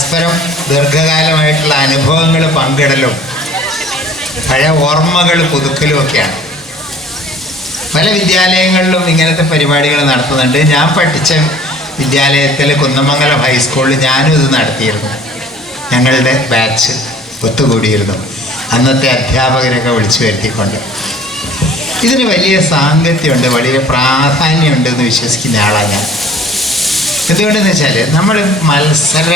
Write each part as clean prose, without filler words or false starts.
പരസ്പരം ദീർഘകാലമായിട്ടുള്ള അനുഭവങ്ങൾ പങ്കിടലും പഴയ ഓർമ്മകൾ പുതുക്കലും ഒക്കെയാണ്. പല വിദ്യാലയങ്ങളിലും ഇങ്ങനത്തെ പരിപാടികൾ നടത്തുന്നുണ്ട്. ഞാൻ പഠിച്ച വിദ്യാലയത്തിൽ കുന്നമംഗലം ഹൈസ്കൂളിൽ ഞാനും ഇത് നടത്തിയിരുന്നു. ഞങ്ങളുടെ ബാച്ച് ഒത്തുകൂടിയിരുന്നു, അന്നത്തെ അധ്യാപകരൊക്കെ വിളിച്ചു വരുത്തിക്കൊണ്ട്. ഇതിന് വലിയ സാങ്കത്യമുണ്ട്, വലിയ പ്രാധാന്യമുണ്ട് എന്ന് വിശ്വസിക്കുന്ന ആളാണ് ഞാൻ. എന്തുകൊണ്ടെന്ന് വെച്ചാൽ നമ്മൾ മത്സര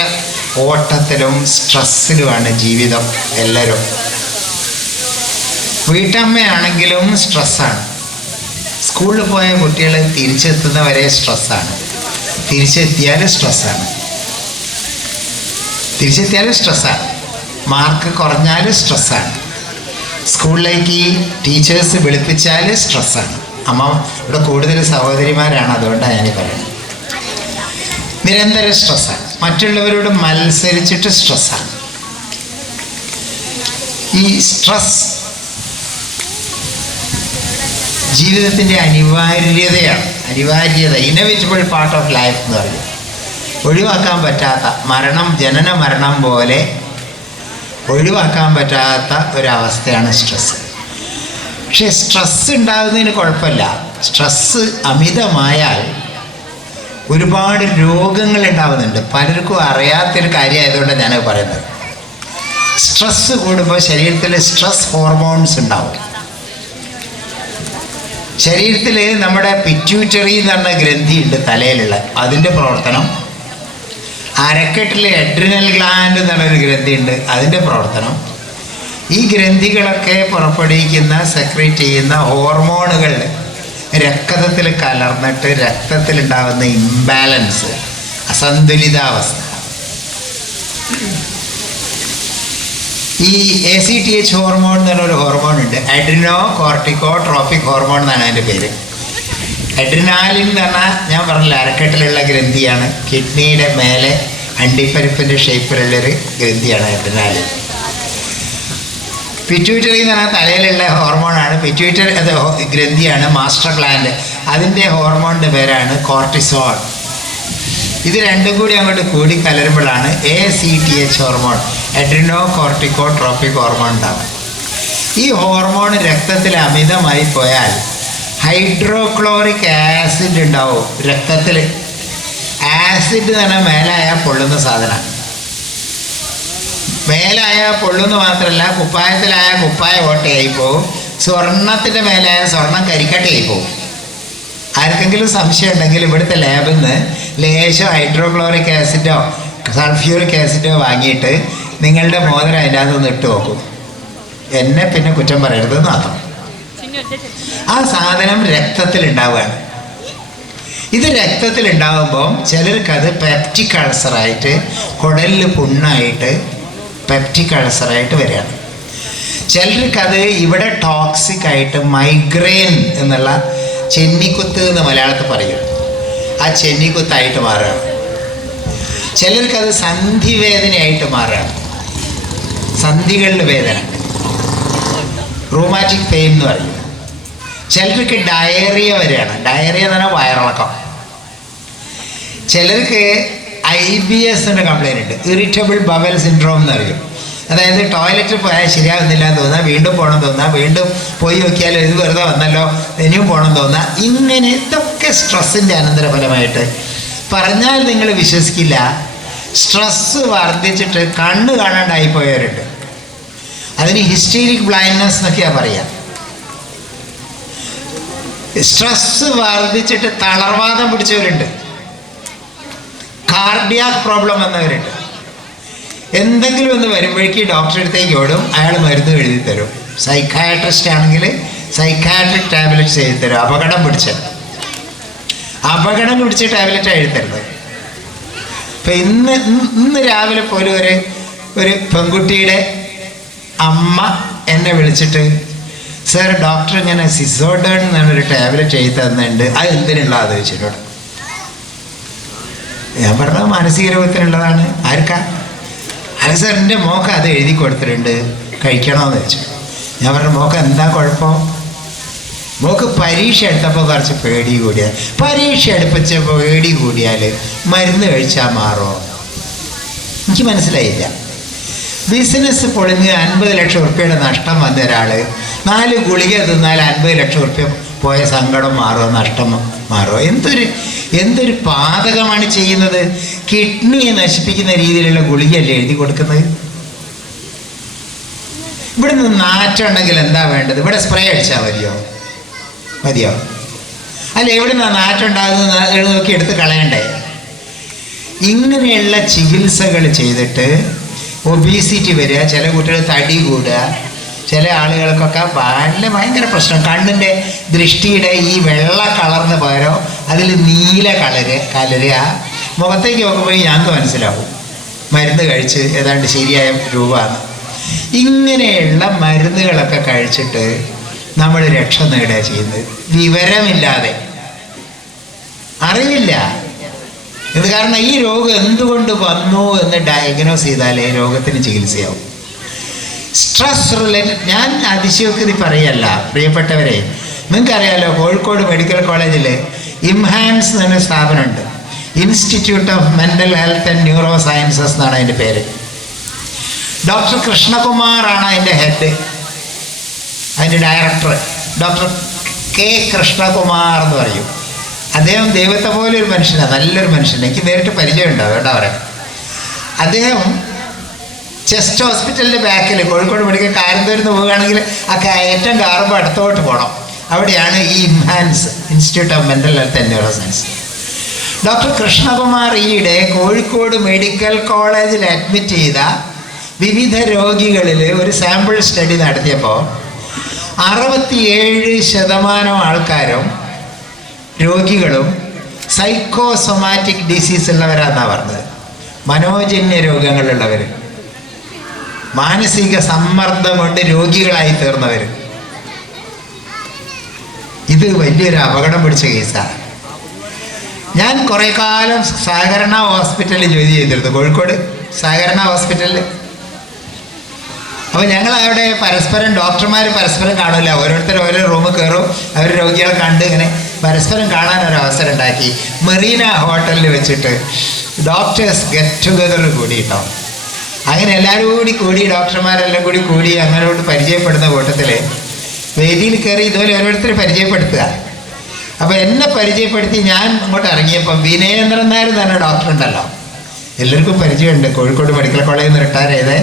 ഓട്ടത്തിലും സ്ട്രെസ്സിലുമാണ് ജീവിതം. എല്ലാവരും വീട്ടമ്മയാണെങ്കിലും സ്ട്രെസ്സാണ്. സ്കൂളിൽ പോയ കുട്ടികൾ തിരിച്ചെത്തുന്നവരെ സ്ട്രെസ്സാണ്, തിരിച്ചെത്തിയാലും സ്ട്രെസ്സാണ്, തിരിച്ചെത്തിയാലും സ്ട്രെസ്സാണ്, മാർക്ക് കുറഞ്ഞാലും സ്ട്രെസ്സാണ്, സ്കൂളിലേക്ക് ടീച്ചേഴ്സ് വിളിപ്പിച്ചാൽ സ്ട്രെസ്സാണ്. അമ്മ ഇവിടെ കൂടുതൽ സഹോദരിമാരാണ്, അതുകൊണ്ടാണ് ഞാൻ പറയുന്നത്. നിരന്തര സ്ട്രെസ്സാണ്, മറ്റുള്ളവരോട് മത്സരിച്ചിട്ട് സ്ട്രെസ്സാണ്. ഈ സ്ട്രെസ് ജീവിതത്തിൻ്റെ അനിവാര്യതയാണ്. ഇന്നവിറ്റബിൾ പാർട്ട് ഓഫ് ലൈഫ് എന്ന് പറയും. ഒഴിവാക്കാൻ പറ്റാത്ത മരണം, ജനന മരണം പോലെ ഒഴിവാക്കാൻ പറ്റാത്ത ഒരവസ്ഥയാണ് സ്ട്രെസ്സ്. പക്ഷേ സ്ട്രെസ്സ് ഉണ്ടാകുന്നതിന് കുഴപ്പമില്ല. സ്ട്രെസ്സ് അമിതമായാൽ ഒരുപാട് രോഗങ്ങൾ ഉണ്ടാകുന്നുണ്ട്. പലർക്കും അറിയാത്തൊരു കാര്യമായതുകൊണ്ടാണ് ഞാനത് പറയുന്നത്. സ്ട്രെസ്സ് കൂടുമ്പോൾ ശരീരത്തിൽ സ്ട്രെസ് ഹോർമോൺസ് ഉണ്ടാവും. ശരീരത്തിൽ നമ്മുടെ പിറ്റ്യൂട്ടറി എന്ന് പറഞ്ഞ ഗ്രന്ഥിയുണ്ട് തലയിലുള്ള, അതിൻ്റെ പ്രവർത്തനം. അരക്കെട്ടിൽ അഡ്രിനൽ ഗ്ലാൻഡ് എന്നുള്ളൊരു ഗ്രന്ഥിയുണ്ട്, അതിൻ്റെ പ്രവർത്തനം. ഈ ഗ്രന്ഥികളൊക്കെ പുറപ്പെടുവിക്കുന്ന സെക്രീറ്റ് ചെയ്യുന്ന ഹോർമോണുകൾ രക്തത്തിൽ കലർന്നിട്ട് രക്തത്തിലുണ്ടാകുന്ന ഇംബാലൻസ്, അസന്തുലിതാവസ്ഥ, ഈ ACTH ഹോർമോൺ എന്ന് പറഞ്ഞൊരു ഹോർമോൺ ഉണ്ട്. അഡ്രിനോ കോർട്ടിക്കോ ട്രോപ്പിക് ഹോർമോൺ എന്നാണ് അതിൻ്റെ പേര്. അഡ്രിനാലിൻ എന്ന് പറഞ്ഞാൽ ഞാൻ പറഞ്ഞില്ല, അരക്കെട്ടിലുള്ള ഗ്രന്ഥിയാണ്. കിഡ്നിയുടെ മേലെ അണ്ടിപ്പരിപ്പിൻ്റെ ഷേപ്പിലുള്ളൊരു ഗ്രന്ഥിയാണ് അഡ്രിനാലിൻ. പിറ്റ്യൂട്ടറി എന്ന് പറഞ്ഞാൽ തലയിലുള്ള ഹോർമോണാണ്. പിറ്റ്യൂട്ടറി അത് ഗ്രന്ഥിയാണ്, മാസ്റ്റർ ഗ്ലാൻഡ്. അതിൻ്റെ ഹോർമോണിൻ്റെ പേരാണ് കോർട്ടിസോൾ. ഇത് രണ്ടും കൂടി അങ്ങോട്ട് കൂടി കലരുമ്പോഴാണ് ACTH hormone, Adreno cortico tropic hormone ഉണ്ടാകും. ഈ ഹോർമോൺ രക്തത്തിൽ അമിതമായി പോയാൽ ഹൈഡ്രോക്ലോറിക് ആസിഡ് ഉണ്ടാവും രക്തത്തിൽ. ആസിഡ് എന്ന് പറഞ്ഞാൽ മേലായാൽ പൊള്ളുന്ന സാധനമാണ്. മേലായാൽ പൊള്ളുന്ന മാത്രമല്ല, കുപ്പായത്തിലായാൽ കുപ്പായ ഓട്ടയായി പോകും, സ്വർണത്തിൻ്റെ മേലായാൽ സ്വർണം കരിക്കട്ടയായി പോകും. ആർക്കെങ്കിലും സംശയം ഉണ്ടെങ്കിൽ ഇവിടുത്തെ ലാബിൽ നിന്ന് ലേശം ഹൈഡ്രോക്ലോറിക് ആസിഡോ സൾഫ്യൂറിക് ആസിഡോ വാങ്ങിയിട്ട് നിങ്ങളുടെ മോതിരം അതിൻ്റെ അകത്തൊന്ന് ഇട്ട് നോക്കും. എന്നെ പിന്നെ കുറ്റം പറയരുതെന്ന് മാത്രം. ആ സാധനം രക്തത്തിലുണ്ടാവുകയാണ്. ഇത് രക്തത്തിലുണ്ടാകുമ്പം ചിലർക്കത് പെപ്റ്റിക് അൾസറായിട്ട്, കുടലിൽ പുണ്ണായിട്ട് പെപ്റ്റിക് അൾസറായിട്ട് വരികയാണ്. ചിലർക്കത് ഇവിടെ ടോക്സിക് ആയിട്ട് മൈഗ്രെയിൻ എന്നുള്ള ചെന്നിക്കുത്ത് എന്ന് മലയാളത്തിൽ പറയും, ആ ചെന്നിക്കുത്തായിട്ട് മാറുകയാണ്. ചിലർക്കത് സന്ധിവേദനയായിട്ട് മാറുകയാണ്, സന്ധികളിൽ വേദന, റൂമാറ്റിക് പെയിൻ എന്ന് പറയും. ചിലർക്ക് ഡയറിയ വരികയാണ്. ഡയറിയ എന്ന് പറഞ്ഞാൽ വയറിളക്കം. ചിലർക്ക് IBS കംപ്ലൈൻറ്റ് ഉണ്ട്, ഇറിറ്റബിൾ ബവൽ സിൻഡ്രോം എന്ന് പറയും. അതായത് ടോയ്ലറ്റിൽ പോയാൽ ശരിയാകുന്നില്ല എന്ന് തോന്നുക, വീണ്ടും പോകണം തോന്നുക, വീണ്ടും പോയി നോക്കിയാൽ ഇത് വെറുതെ വന്നല്ലോ, ഇനിയും പോകണം തോന്നുക. ഇങ്ങനെ ഇതൊക്കെ സ്ട്രെസ്സിൻ്റെ അനന്തരഫലമായിട്ട്. പറഞ്ഞാൽ നിങ്ങൾ വിശ്വസിക്കില്ല, സ്ട്രെസ്സ് വർദ്ധിച്ചിട്ട് കണ്ണ് കാണാണ്ടായിപ്പോയവരുണ്ട്. അതിന് ഹിസ്റ്റീരിക് ബ്ലൈൻഡ്നെസ് എന്നൊക്കെയാണ് പറയുക. സ്ട്രെസ്സ് വർദ്ധിച്ചിട്ട് തളർവാദം പിടിച്ചവരുണ്ട്, കാർഡിയാക് പ്രോബ്ലം വന്നവരുണ്ട്. എന്തെങ്കിലും ഒന്ന് വരുമ്പോഴേക്ക് ഡോക്ടറെ അടുത്തേക്ക് ഓടും, അയാൾ മരുന്ന് എഴുതി തരും. സൈക്കാട്രിസ്റ്റ് ആണെങ്കിൽ സൈക്കാട്രിക് ടാബ്ലറ്റ്സ് എഴുതി തരും. അപകടം പിടിച്ച ടാബ്ലറ്റ് എഴുതി തരുന്നത്. ഇപ്പം ഇന്ന് രാവിലെ പോലും ഒരു പെൺകുട്ടിയുടെ അമ്മ എന്നെ വിളിച്ചിട്ട്, സർ ഡോക്ടർ ഇങ്ങനെ സിസോഡേൺ എന്നൊരു ടാബ്ലറ്റ് എഴുതി തന്നിട്ടുണ്ട്, അത് എന്തിനുള്ളതാണ് ചോദിച്ചിട്ടോട്. ഞാൻ പറഞ്ഞത് മാനസിക രോഗത്തിനുള്ളതാണ്. ആർക്കാ? അല്ല സാർ, എൻ്റെ മോക്ക് അത് എഴുതി കൊടുത്തിട്ടുണ്ട്, കഴിക്കണമെന്ന് വെച്ചു. ഞാൻ പറഞ്ഞു, മോക്ക് എന്താ കുഴപ്പം? മോക്ക് പരീക്ഷ എടുത്തപ്പോൾ കുറച്ച് പേടി കൂടിയാൽ, പരീക്ഷ എടുപ്പിച്ചപ്പോൾ പേടി കൂടിയാൽ മരുന്ന് കഴിച്ചാൽ മാറുമോ? എനിക്ക് മനസ്സിലായില്ല. ബിസിനസ് പൊളിഞ്ഞ് 50 ലക്ഷം ഉറുപ്പ്യയുടെ നഷ്ടം വന്ന ഒരാൾ 4 ഗുളിക തിന്നാൽ 50 ലക്ഷം ഉറുപ്പ്യ പോയ സങ്കടം മാറുമോ, നഷ്ടം മാറുമോ? എന്തൊരു പാതകമാണ് ചെയ്യുന്നത്. കിഡ്നിയെ നശിപ്പിക്കുന്ന രീതിയിലുള്ള ഗുളികയല്ലേ എഴുതി കൊടുക്കുന്നത്. ഇവിടെ നിന്ന് നാറ്റം ഉണ്ടെങ്കിൽ എന്താ വേണ്ടത്? ഇവിടെ സ്പ്രേ അടിച്ചാൽ മതിയോ? അല്ല, എവിടെ നിന്നാണ് നാറ്റം ഉണ്ടാകുന്നത് നോക്കി എടുത്ത് കളയണ്ടേ? ഇങ്ങനെയുള്ള ചികിത്സകൾ ചെയ്തിട്ട് ഒബീസിറ്റി വരിക, ചില കുട്ടികൾ തടി കൂടുക, ചില ആളുകൾക്കൊക്കെ ഭയങ്കര പ്രശ്നം. കണ്ണിൻ്റെ ദൃഷ്ടിയുടെ ഈ വെള്ള കളറിന് പകരം അതിൽ നീല കലരുക. മുഖത്തേക്ക് നോക്കുമ്പോൾ ഞങ്ങൾക്ക് മനസ്സിലാവും മരുന്ന് കഴിച്ച് ഏതാണ്ട് ശരിയായ രൂപമാണ്. ഇങ്ങനെയുള്ള മരുന്നുകളൊക്കെ കഴിച്ചിട്ട് നമ്മൾ രക്ഷ നേടുക ചെയ്യുന്നത്. വിവരമില്ലാതെ, അറിവില്ല. ഇത് കാരണം ഈ രോഗം എന്തുകൊണ്ട് വന്നു എന്ന് ഡയഗ്നോസ് ചെയ്താലേ രോഗത്തിന് ചികിത്സയാവും. സ്ട്രെസ് റിലേറ്റഡ്, ഞാൻ അതിശയോക്തി പറയല്ല പ്രിയപ്പെട്ടവരെ. നിങ്ങൾക്കറിയാലോ, കോഴിക്കോട് മെഡിക്കൽ കോളേജിൽ ഇംഹാൻസ് എന്നൊരു സ്ഥാപനമുണ്ട്. Institute of mental health and neurosciences എന്നാണ് അതിൻ്റെ പേര്. ഡോക്ടർ കൃഷ്ണകുമാറാണ് അതിൻ്റെ ഹെഡ്, അതിൻ്റെ ഡയറക്ടർ ഡോക്ടർ കെ കൃഷ്ണകുമാർ എന്ന് പറയും. അദ്ദേഹം ദൈവത്തെ പോലെ ഒരു മനുഷ്യനാണ്, നല്ലൊരു മനുഷ്യനാണ്. എനിക്ക് നേരിട്ട് പരിചയമുണ്ടാവും, വേണ്ട പറയാം. അദ്ദേഹം ചെസ്റ്റ് ഹോസ്പിറ്റലിൻ്റെ ബാക്കിൽ കോഴിക്കോട് മെഡിക്കൽ കാരന്തൂരിൽ പോവുകയാണെങ്കിൽ ആ കയറ്റം കയറുമ്പോൾ അടുത്തോട്ട് പോകണം. അവിടെയാണ് ഈ IMHANS institute of mental health and neuro science. Doctor Krishnakumar ഈയിടെ കോഴിക്കോട് മെഡിക്കൽ കോളേജിൽ അഡ്മിറ്റ് ചെയ്ത വിവിധ രോഗികളിൽ ഒരു സാമ്പിൾ സ്റ്റഡി നടത്തിയപ്പോൾ 67% ആൾക്കാരും രോഗികളും സൈക്കോസൊമാറ്റിക് ഡിസീസ് ഉള്ളവരാണെന്നാണ് പറഞ്ഞത്. മനോജന്യ രോഗങ്ങളുള്ളവർ, മാനസിക സമ്മർദ്ദം കൊണ്ട് രോഗികളായി തീർന്നവർ. ഇത് വലിയൊരു അപകടം പിടിച്ച കേസാണ്. ഞാൻ കുറേ കാലം സഹകരണ ഹോസ്പിറ്റലിൽ ജോലി ചെയ്തിരുന്നു, കോഴിക്കോട് സഹകരണ ഹോസ്പിറ്റലിൽ. അപ്പോൾ ഞങ്ങൾ അവിടെ പരസ്പരം ഡോക്ടർമാർ പരസ്പരം കാണില്ല, ഓരോരുത്തർ ഓരോ റൂമിൽ കയറും, അവർ രോഗികളെ കണ്ട് ഇങ്ങനെ പരസ്പരം കാണാനൊരവസരം ഉണ്ടാക്കി. മെറീന ഹോട്ടലിൽ വെച്ചിട്ട് ഡോക്ടേഴ്സ് ഗെറ്റ് ടുഗദർ കൂടിയിട്ടോ. അങ്ങനെ എല്ലാവരും കൂടി ഡോക്ടർമാരെല്ലാം കൂടി അങ്ങനോട്ട് പരിചയപ്പെടുന്ന കൂട്ടത്തിൽ വേദിയിൽ കയറി ഇതുപോലെ ഓരോരുത്തർ പരിചയപ്പെടുത്തുക. അപ്പോൾ എന്നെ പരിചയപ്പെടുത്തി ഞാൻ അങ്ങോട്ട് ഇറങ്ങിയപ്പം വിനയേന്ദ്രൻ നായർ തന്നെ ഡോക്ടർ ഉണ്ടല്ലോ, എല്ലാവർക്കും പരിചയമുണ്ട്. കോഴിക്കോട് മെഡിക്കൽ കോളേജിൽ നിന്ന് റിട്ടയർ ചെയ്ത്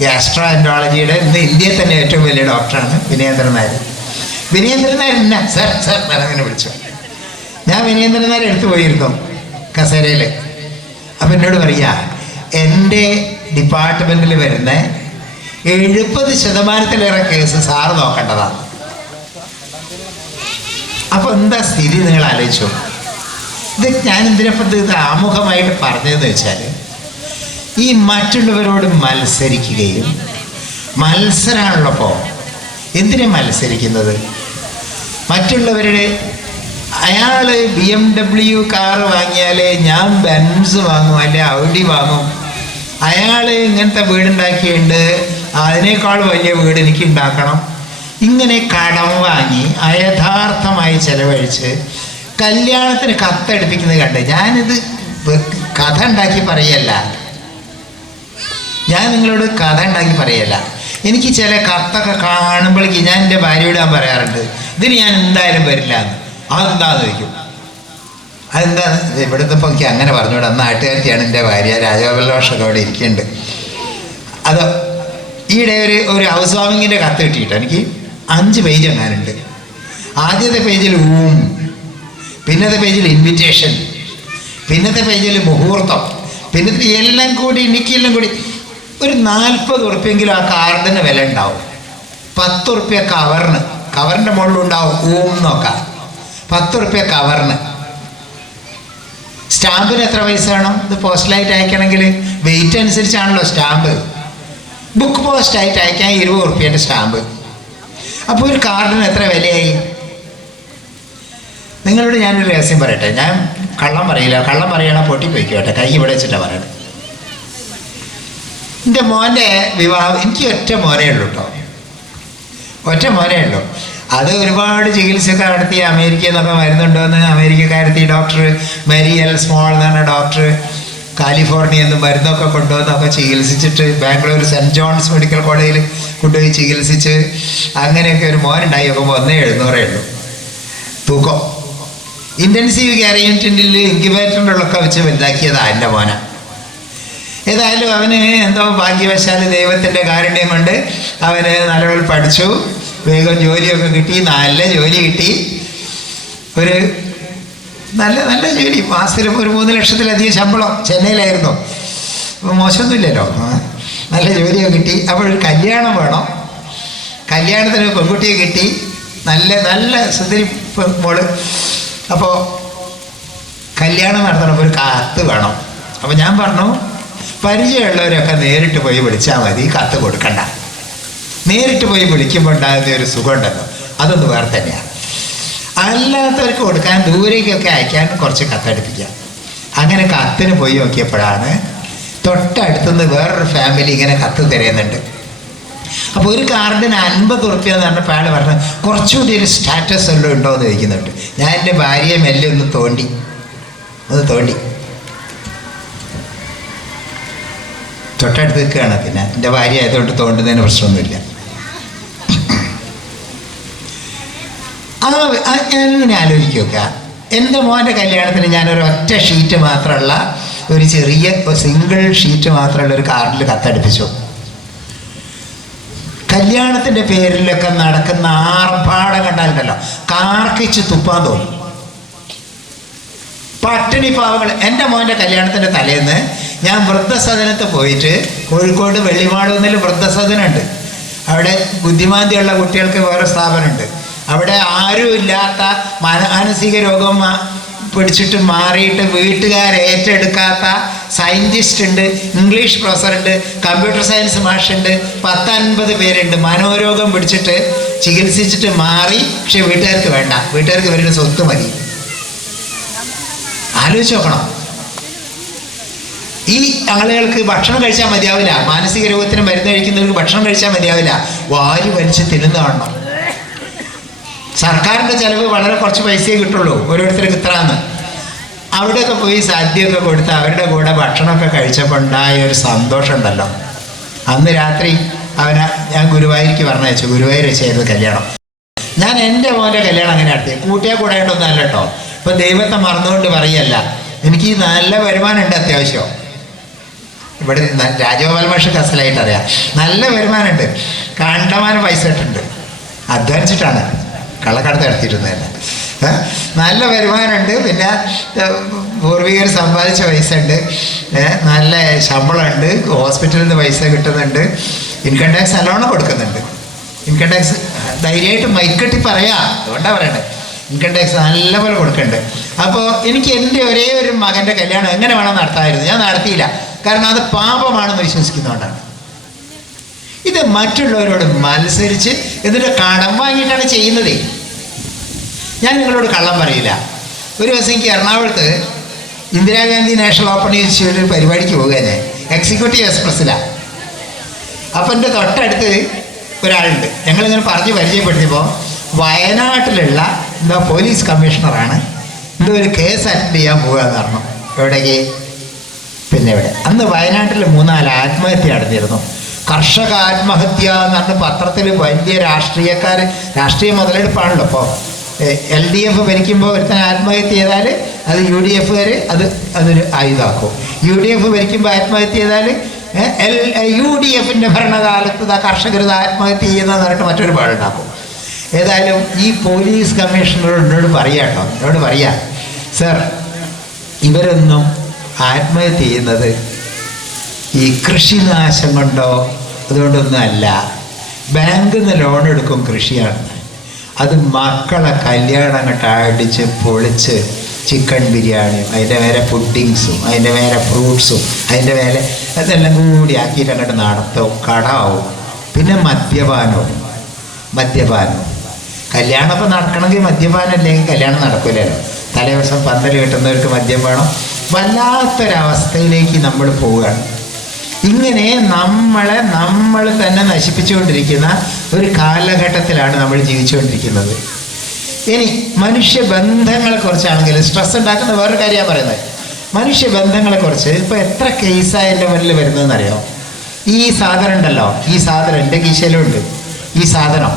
ഗ്യാസ്ട്രോ എൻട്രോളജിയുടെ ഇന്ന് ഇന്ത്യയിൽ തന്നെ ഏറ്റവും വലിയ ഡോക്ടറാണ് വിനയേന്ദ്രൻ നായർ. വിനയേന്ദ്രൻ നായർ എന്നാ സാർ അങ്ങനെ വിളിച്ചു. ഞാൻ വിനയേന്ദ്രൻ നായർ എടുത്തു പോയിരുന്നു കസേരയിൽ. അപ്പം എന്നോട് പറയുക, എൻ്റെ ഡിപ്പാർട്ട്മെൻറ്റിൽ വരുന്ന 70% കേസ് സാറ് നോക്കേണ്ടതാണ്. അപ്പോൾ എന്താ സ്ഥിതി നിങ്ങൾ ആലോചിച്ചു. ഇത് ഞാൻ എന്തിനപ്പം ഇത് ആമുഖമായിട്ട് പറഞ്ഞതെന്ന് വെച്ചാൽ, ഈ മറ്റുള്ളവരോട് മത്സരിക്കുകയും, മത്സരമാണുള്ളപ്പോൾ എന്തിനാ മത്സരിക്കുന്നത്? മറ്റുള്ളവരുടെ അയാൾ BMW കാറ് വാങ്ങിയാലേ ഞാൻ ബെൻസ് വാങ്ങും, അല്ലെ ഔഡി വാങ്ങും. അയാൾ ഇങ്ങനത്തെ വീടുണ്ടാക്കിയിട്ടുണ്ട്, അതിനേക്കാൾ വലിയ വീട് എനിക്ക് ഉണ്ടാക്കണം. ഇങ്ങനെ കടം വാങ്ങി അയഥാർത്ഥമായി ചെലവഴിച്ച് കല്യാണത്തിന് കത്തടിപ്പിക്കുന്നത് കണ്ട് ഞാനിത് കഥ ഉണ്ടാക്കി പറയല്ല, ഞാൻ നിങ്ങളോട് കഥ ഉണ്ടാക്കി പറയല്ല. എനിക്ക് ചില കത്തൊക്കെ കാണുമ്പോഴേക്ക് ഞാൻ എൻ്റെ ഭാര്യയോട് ഞാൻ പറയാറുണ്ട്, ഇതിന് ഞാൻ എന്തായാലും വരില്ല എന്ന്. അതെന്താന്ന് ചോദിക്കും. അതെന്താ ഇവിടുത്തെ ഇപ്പോൾ എനിക്ക് അങ്ങനെ പറഞ്ഞുകൂടെ. അന്ന് നാട്ടുകാരിയാണ് എൻ്റെ ഭാര്യ, രാജഗോപാലവർഷമൊക്കെ അവിടെ ഇരിക്കുന്നുണ്ട്. അത് ഈയിടെ ഒരു ഹൗസ് വാമിങ്ങിൻ്റെ കത്ത് കിട്ടിയിട്ടോ. എനിക്ക് 5 പേജ് എങ്ങാനുണ്ട്. ആദ്യത്തെ പേജിൽ പിന്നത്തെ പേജിൽ ഇൻവിറ്റേഷൻ, പിന്നത്തെ പേജിൽ മുഹൂർത്തം, പിന്നത്തെ എല്ലാം കൂടി എനിക്കെല്ലാം കൂടി ഒരു 40 ഉറുപ്പ്യെങ്കിലും ആ കാർഡിന് വില ഉണ്ടാവും. 10 ഉറുപ്പ്യ കവറിൻ്റെ മുകളിലുണ്ടാവും നോക്കാം. 10 ഉറുപ്പ്യ കവറിന്. സ്റ്റാമ്പിന് എത്ര പൈസ വേണം? ഇത് പോസ്റ്റലായിട്ട് അയക്കണമെങ്കിൽ വെയിറ്റ് അനുസരിച്ചാണല്ലോ സ്റ്റാമ്പ്. ബുക്ക് പോസ്റ്റായിട്ട് അയക്കാൻ 20 ഉറുപ്പ്യൻ്റെ സ്റ്റാമ്പ്. അപ്പോൾ ഒരു കാർഡിന് എത്ര വിലയായി? നിങ്ങളോട് ഞാനൊരു രഹസ്യം പറയട്ടെ, ഞാൻ കള്ളം പറയില്ല. കള്ളം പറയണ പൊട്ടിപ്പോയിക്കോട്ടെ, കൈ ഇവിടെ വെച്ചിട്ടാണ് പറയണത്. എൻ്റെ മോൻ്റെ വിവാഹം, എനിക്ക് ഒറ്റ മോനേ ഉള്ളൂ കേട്ടോ, ഒറ്റ മോനേ ഉള്ളൂ. അത് ഒരുപാട് ചികിത്സയൊക്കെ നടത്തി അമേരിക്കയിൽ നിന്നൊക്കെ മരുന്നുണ്ടോയെന്ന് അമേരിക്കക്കാരത്തി ഡോക്ടർ മെരി എൽ സ്മോൾ എന്ന് പറഞ്ഞ ഡോക്ടർ കാലിഫോർണിയയിൽ നിന്ന് മരുന്നൊക്കെ കൊണ്ടുവന്നൊക്കെ ചികിത്സിച്ചിട്ട് ബാംഗ്ലൂർ സെൻറ്റ് ജോൺസ് മെഡിക്കൽ കോളേജിൽ കൊണ്ടുപോയി ചികിത്സിച്ച് അങ്ങനെയൊക്കെ ഒരു മോനുണ്ടായി നോക്കുമ്പോൾ 1,700 ഉള്ളൂ തൂക്കം. ഇൻറ്റൻസീവ് കെയർ യൂണിറ്റിൽ ഇൻക്യുബേറ്ററിൻ്റെ ഉള്ളൊക്കെ വെച്ച് വലുതാക്കിയതാണ് എൻ്റെ മോനെ. ഏതായാലും അവന് എന്തോ ഭാഗ്യവശാൽ ദൈവത്തിൻ്റെ കാരുണ്യം കൊണ്ട് അവന് നല്ലപോലെ പഠിച്ചു, വേഗം ജോലിയൊക്കെ കിട്ടി, നല്ല ജോലി കിട്ടി. ഒരു നല്ല നല്ല ജോലി, മാസത്തിൽ ഒരു 3 ലക്ഷത്തിലധികം ശമ്പളം. ചെന്നൈയിലായിരുന്നു, മോശമൊന്നുമില്ലല്ലോ. നല്ല ജോലിയൊക്കെ കിട്ടി. അപ്പോൾ ഒരു കല്യാണം വേണം. കല്യാണത്തിന് പെൺകുട്ടിയെ കിട്ടി, നല്ല നല്ല സുന്ദരി മോള്. അപ്പോൾ കല്യാണം നടത്തണം, ഒരു കത്ത് വേണം. അപ്പോൾ ഞാൻ പറഞ്ഞു, പരിചയമുള്ളവരൊക്കെ നേരിട്ട് പോയി വിളിച്ചാൽ മതി, കത്ത് കൊടുക്കണ്ട. നേരിട്ട് പോയി വിളിക്കുമ്പോൾ ഉണ്ടാകുന്ന ഒരു സുഖമുണ്ടല്ലോ, അതൊന്ന് വേറെ തന്നെയാണ്. അല്ലാത്തവർക്ക് കൊടുക്കാൻ, ദൂരേക്കൊക്കെ അയക്കാൻ കുറച്ച് കത്തടുപ്പിക്കാം. അങ്ങനെ കത്തിന് പോയി നോക്കിയപ്പോഴാണ് തൊട്ടടുത്തുനിന്ന് വേറൊരു ഫാമിലി ഇങ്ങനെ കത്ത് തരുന്നുണ്ട്. അപ്പോൾ ഒരു കാർഡിന് 50 ഉറുപ്പ്യ എന്ന് പറഞ്ഞപ്പോൾ അയാൾ പറഞ്ഞു, കുറച്ചുകൂടി ഒരു സ്റ്റാറ്റസ് വല്ലതും ഉണ്ടോ എന്ന് ചോദിക്കുന്നുണ്ട്. ഞാൻ എൻ്റെ ഭാര്യയെ മെല്ലെ ഒന്ന് തോണ്ടി തൊട്ടടുത്ത് നിൽക്കുകയാണ്. പിന്നെ എൻ്റെ ഭാര്യ ആയതുകൊണ്ട് തോണ്ടുന്നതിന് പ്രശ്നമൊന്നുമില്ല. ഞാനിങ്ങനെ ആലോചിക്കുക, എൻ്റെ മോൻ്റെ കല്യാണത്തിന് ഞാനൊരു ഒറ്റ ഷീറ്റ് മാത്രമുള്ള ഒരു ചെറിയ സിംഗിൾ ഷീറ്റ് മാത്രമുള്ള ഒരു കാർഡിൽ കത്തടുപ്പിച്ചു. കല്യാണത്തിൻ്റെ പേരിലൊക്കെ നടക്കുന്ന ആർഭാടം കണ്ടാലുണ്ടല്ലോ കാർക്കിച്ച് തുപ്പാൻ തോന്നും. പട്ടിണി പാവങ്ങൾ. എൻ്റെ മോൻ്റെ കല്യാണത്തിൻ്റെ തലേന്ന് ഞാൻ വൃദ്ധസദനത്ത് പോയിട്ട്, കോഴിക്കോട് വെള്ളിമാടൊന്നിൽ വൃദ്ധസദനമുണ്ട്. അവിടെ ബുദ്ധിമാന്ദ്യമുള്ള കുട്ടികൾക്ക് വേറെ സ്ഥാപനമുണ്ട്. അവിടെ ആരും ഇല്ലാത്ത മാനസിക രോഗം പിടിച്ചിട്ട് മാറിയിട്ട് വീട്ടുകാർ ഏറ്റെടുക്കാത്ത സയൻറ്റിസ്റ്റ് ഉണ്ട്, ഇംഗ്ലീഷ് പ്രൊഫസറുണ്ട്, കമ്പ്യൂട്ടർ സയൻസ് മാഷുണ്ട്, 10-50 പേരുണ്ട്. മനോരോഗം പിടിച്ചിട്ട് ചികിത്സിച്ചിട്ട് മാറി, പക്ഷെ വീട്ടുകാർക്ക് വേണ്ട, വീട്ടുകാർക്ക് ഇവരുടെ സ്വത്ത് മതി. ആലോചിച്ച് നോക്കണം. ഈ ആളുകൾക്ക് ഭക്ഷണം കഴിച്ചാൽ മതിയാവില്ല, മാനസിക രോഗത്തിന് മരുന്ന് കഴിക്കുന്നവർക്ക് ഭക്ഷണം കഴിച്ചാൽ മതിയാവില്ല, വാരി വലിച്ച് തിന്നുന്ന കാണണം. സർക്കാരിൻ്റെ ചിലവ് വളരെ കുറച്ച് പൈസയെ കിട്ടുള്ളൂ, ഓരോരുത്തർക്ക് ഇത്രയെന്ന്. അവിടെയൊക്കെ പോയി സദ്യയൊക്കെ കൊടുത്ത് അവരുടെ കൂടെ ഭക്ഷണമൊക്കെ കഴിച്ചപ്പോൾ ഉണ്ടായ ഒരു സന്തോഷം ഉണ്ടല്ലോ. അന്ന് രാത്രി ഞാൻ ഗുരുവായൂർക്ക് പറഞ്ഞയച്ചു. ഗുരുവായൂർ വെച്ചായിരുന്നു കല്യാണം. ഞാൻ എൻ്റെ മോൻ്റെ കല്യാണം അങ്ങനെ നടത്തി. കൂട്ടിയാൽ കൂടായിട്ടൊന്നും അല്ല കേട്ടോ. ഇപ്പം ദൈവത്തെ മറന്നുകൊണ്ട് പറയല്ല, എനിക്ക് നല്ല വരുമാനമുണ്ട് അത്യാവശ്യം. ഇവിടെ രാജഗോപാൽ മാഷ് അസലായിട്ട് അറിയാം, നല്ല വരുമാനമുണ്ട്, കണ്ടമാനം പൈസ ഇട്ടുണ്ട്. അധ്വാനിച്ചിട്ടാണ് കള്ളക്കടത്ത് നടത്തിയിരുന്നതല്ല. നല്ല വരുമാനമുണ്ട്, പിന്നെ പൂർവികർ സമ്പാദിച്ച പൈസ ഉണ്ട്, നല്ല ശമ്പളമുണ്ട്, ഹോസ്പിറ്റലിൽ നിന്ന് പൈസ കിട്ടുന്നുണ്ട്, ഇൻകം ടാക്സ് നല്ലോണം കൊടുക്കുന്നുണ്ട്. ഇൻകം ടാക്സ് ധൈര്യമായിട്ട് മൈക്കെട്ടി പറയാം, അതുകൊണ്ടാണ് പറയണത്. ഇൻകം ടാക്സ് നല്ലപോലെ കൊടുക്കുന്നുണ്ട്. അപ്പോൾ എനിക്ക് എൻ്റെ ഒരേ ഒരു മകൻ്റെ കല്യാണം എങ്ങനെ വേണം നടത്താമായിരുന്നു, ഞാൻ നടത്തിയില്ല. കാരണം അത് പാപമാണെന്ന് വിശ്വസിക്കുന്നതുകൊണ്ടാണ്. ഇത് മറ്റുള്ളവരോട് മത്സരിച്ച് എന്നിട്ട് കടം വാങ്ങിയിട്ടാണ് ചെയ്യുന്നത്. ഞാൻ നിങ്ങളോട് കള്ളം പറയില്ല. ഒരു ദിവസം എനിക്ക് എറണാകുളത്ത് ഇന്ദിരാഗാന്ധി നാഷണൽ ഓപ്പൺ യൂണിവേഴ്സിറ്റിയുടെ ഒരു പരിപാടിക്ക് പോകുക, ഞാൻ എക്സിക്യൂട്ടീവ് എക്സ്പ്രസ്സിലാണ്. അപ്പം എൻ്റെ തൊട്ടടുത്ത് ഒരാളുണ്ട്. ഞങ്ങളിങ്ങനെ പറഞ്ഞ് പരിചയപ്പെടുത്തിയപ്പോൾ വയനാട്ടിലുള്ള എന്താ പോലീസ് കമ്മീഷണറാണ്, എന്തോ ഒരു കേസ് അറ്റൻഡ് ചെയ്യാൻ പോകുക എന്ന് പറഞ്ഞു. എവിടേക്ക്? പിന്നെ എവിടെ? അന്ന് വയനാട്ടിൽ 3-4 ആത്മഹത്യ നടന്നിരുന്നു. കർഷക ആത്മഹത്യ എന്ന് പറഞ്ഞ് പത്രത്തിൽ വലിയ രാഷ്ട്രീയ മുതലെടുപ്പാണല്ലോ. അപ്പോൾ LDF ഭരിക്കുമ്പോൾ ഒരുത്തൻ ആത്മഹത്യ ചെയ്താൽ അത് UDF അതൊരു ആയുധമാക്കും. UDF ഭരിക്കുമ്പോൾ ആത്മഹത്യ ചെയ്താൽ UDFൻ്റെ ഭരണകാലത്ത് കർഷകർ ആത്മഹത്യ ചെയ്യുന്നതെന്ന് പറഞ്ഞിട്ട് മറ്റൊരു പാടുണ്ടാക്കും. ഏതായാലും ഈ പോലീസ് കമ്മീഷണറോട് പറയാം, സർ, ഇവരൊന്നും ആത്മഹത്യ ചെയ്യുന്നത് ഈ കൃഷിനാശം കൊണ്ടോ അതുകൊണ്ടൊന്നും അല്ല. ബാങ്കിൽ നിന്ന് ലോൺ എടുക്കും കൃഷിയാണ്. അത് മക്കളെ കല്യാണം അങ്ങോട്ട് അടിച്ച് പൊളിച്ച് ചിക്കൻ ബിരിയാണിയും അതിൻ്റെ മേലെ പുഡിങ്സും അതിൻ്റെ മേലെ ഫ്രൂട്ട്സും അതിൻ്റെ മേലെ അതെല്ലാം കൂടി ആക്കിയിട്ട് അങ്ങോട്ട് നടത്തും, കടാവും. പിന്നെ മദ്യപാനവും. കല്യാണം ഇപ്പം നടക്കണമെങ്കിൽ മദ്യപാനം അല്ലെങ്കിൽ കല്യാണം നടക്കില്ലല്ലോ. തലേദിവസം പന്തൽ കിട്ടുന്നവർക്ക് മദ്യം വേണം. വല്ലാത്തൊരവസ്ഥയിലേക്ക് നമ്മൾ പോവുകയാണ്. ഇങ്ങനെ നമ്മൾ തന്നെ നശിപ്പിച്ചുകൊണ്ടിരിക്കുന്ന ഒരു കാലഘട്ടത്തിലാണ് നമ്മൾ ജീവിച്ചുകൊണ്ടിരിക്കുന്നത്. ഇനി മനുഷ്യബന്ധങ്ങളെക്കുറിച്ചാണെങ്കിൽ സ്ട്രെസ് ഉണ്ടാക്കുന്ന വേറൊരു കാര്യമാണ് പറയുന്നത്. മനുഷ്യബന്ധങ്ങളെക്കുറിച്ച് ഇപ്പോൾ എത്ര കേസാണ് എൻ്റെ മുന്നിൽ വരുന്നതെന്നറിയോ? ഈ സാധനം ഉണ്ടല്ലോ, ഈ സാധനം എൻ്റെ കീശയിലുണ്ട്. ഈ സാധനം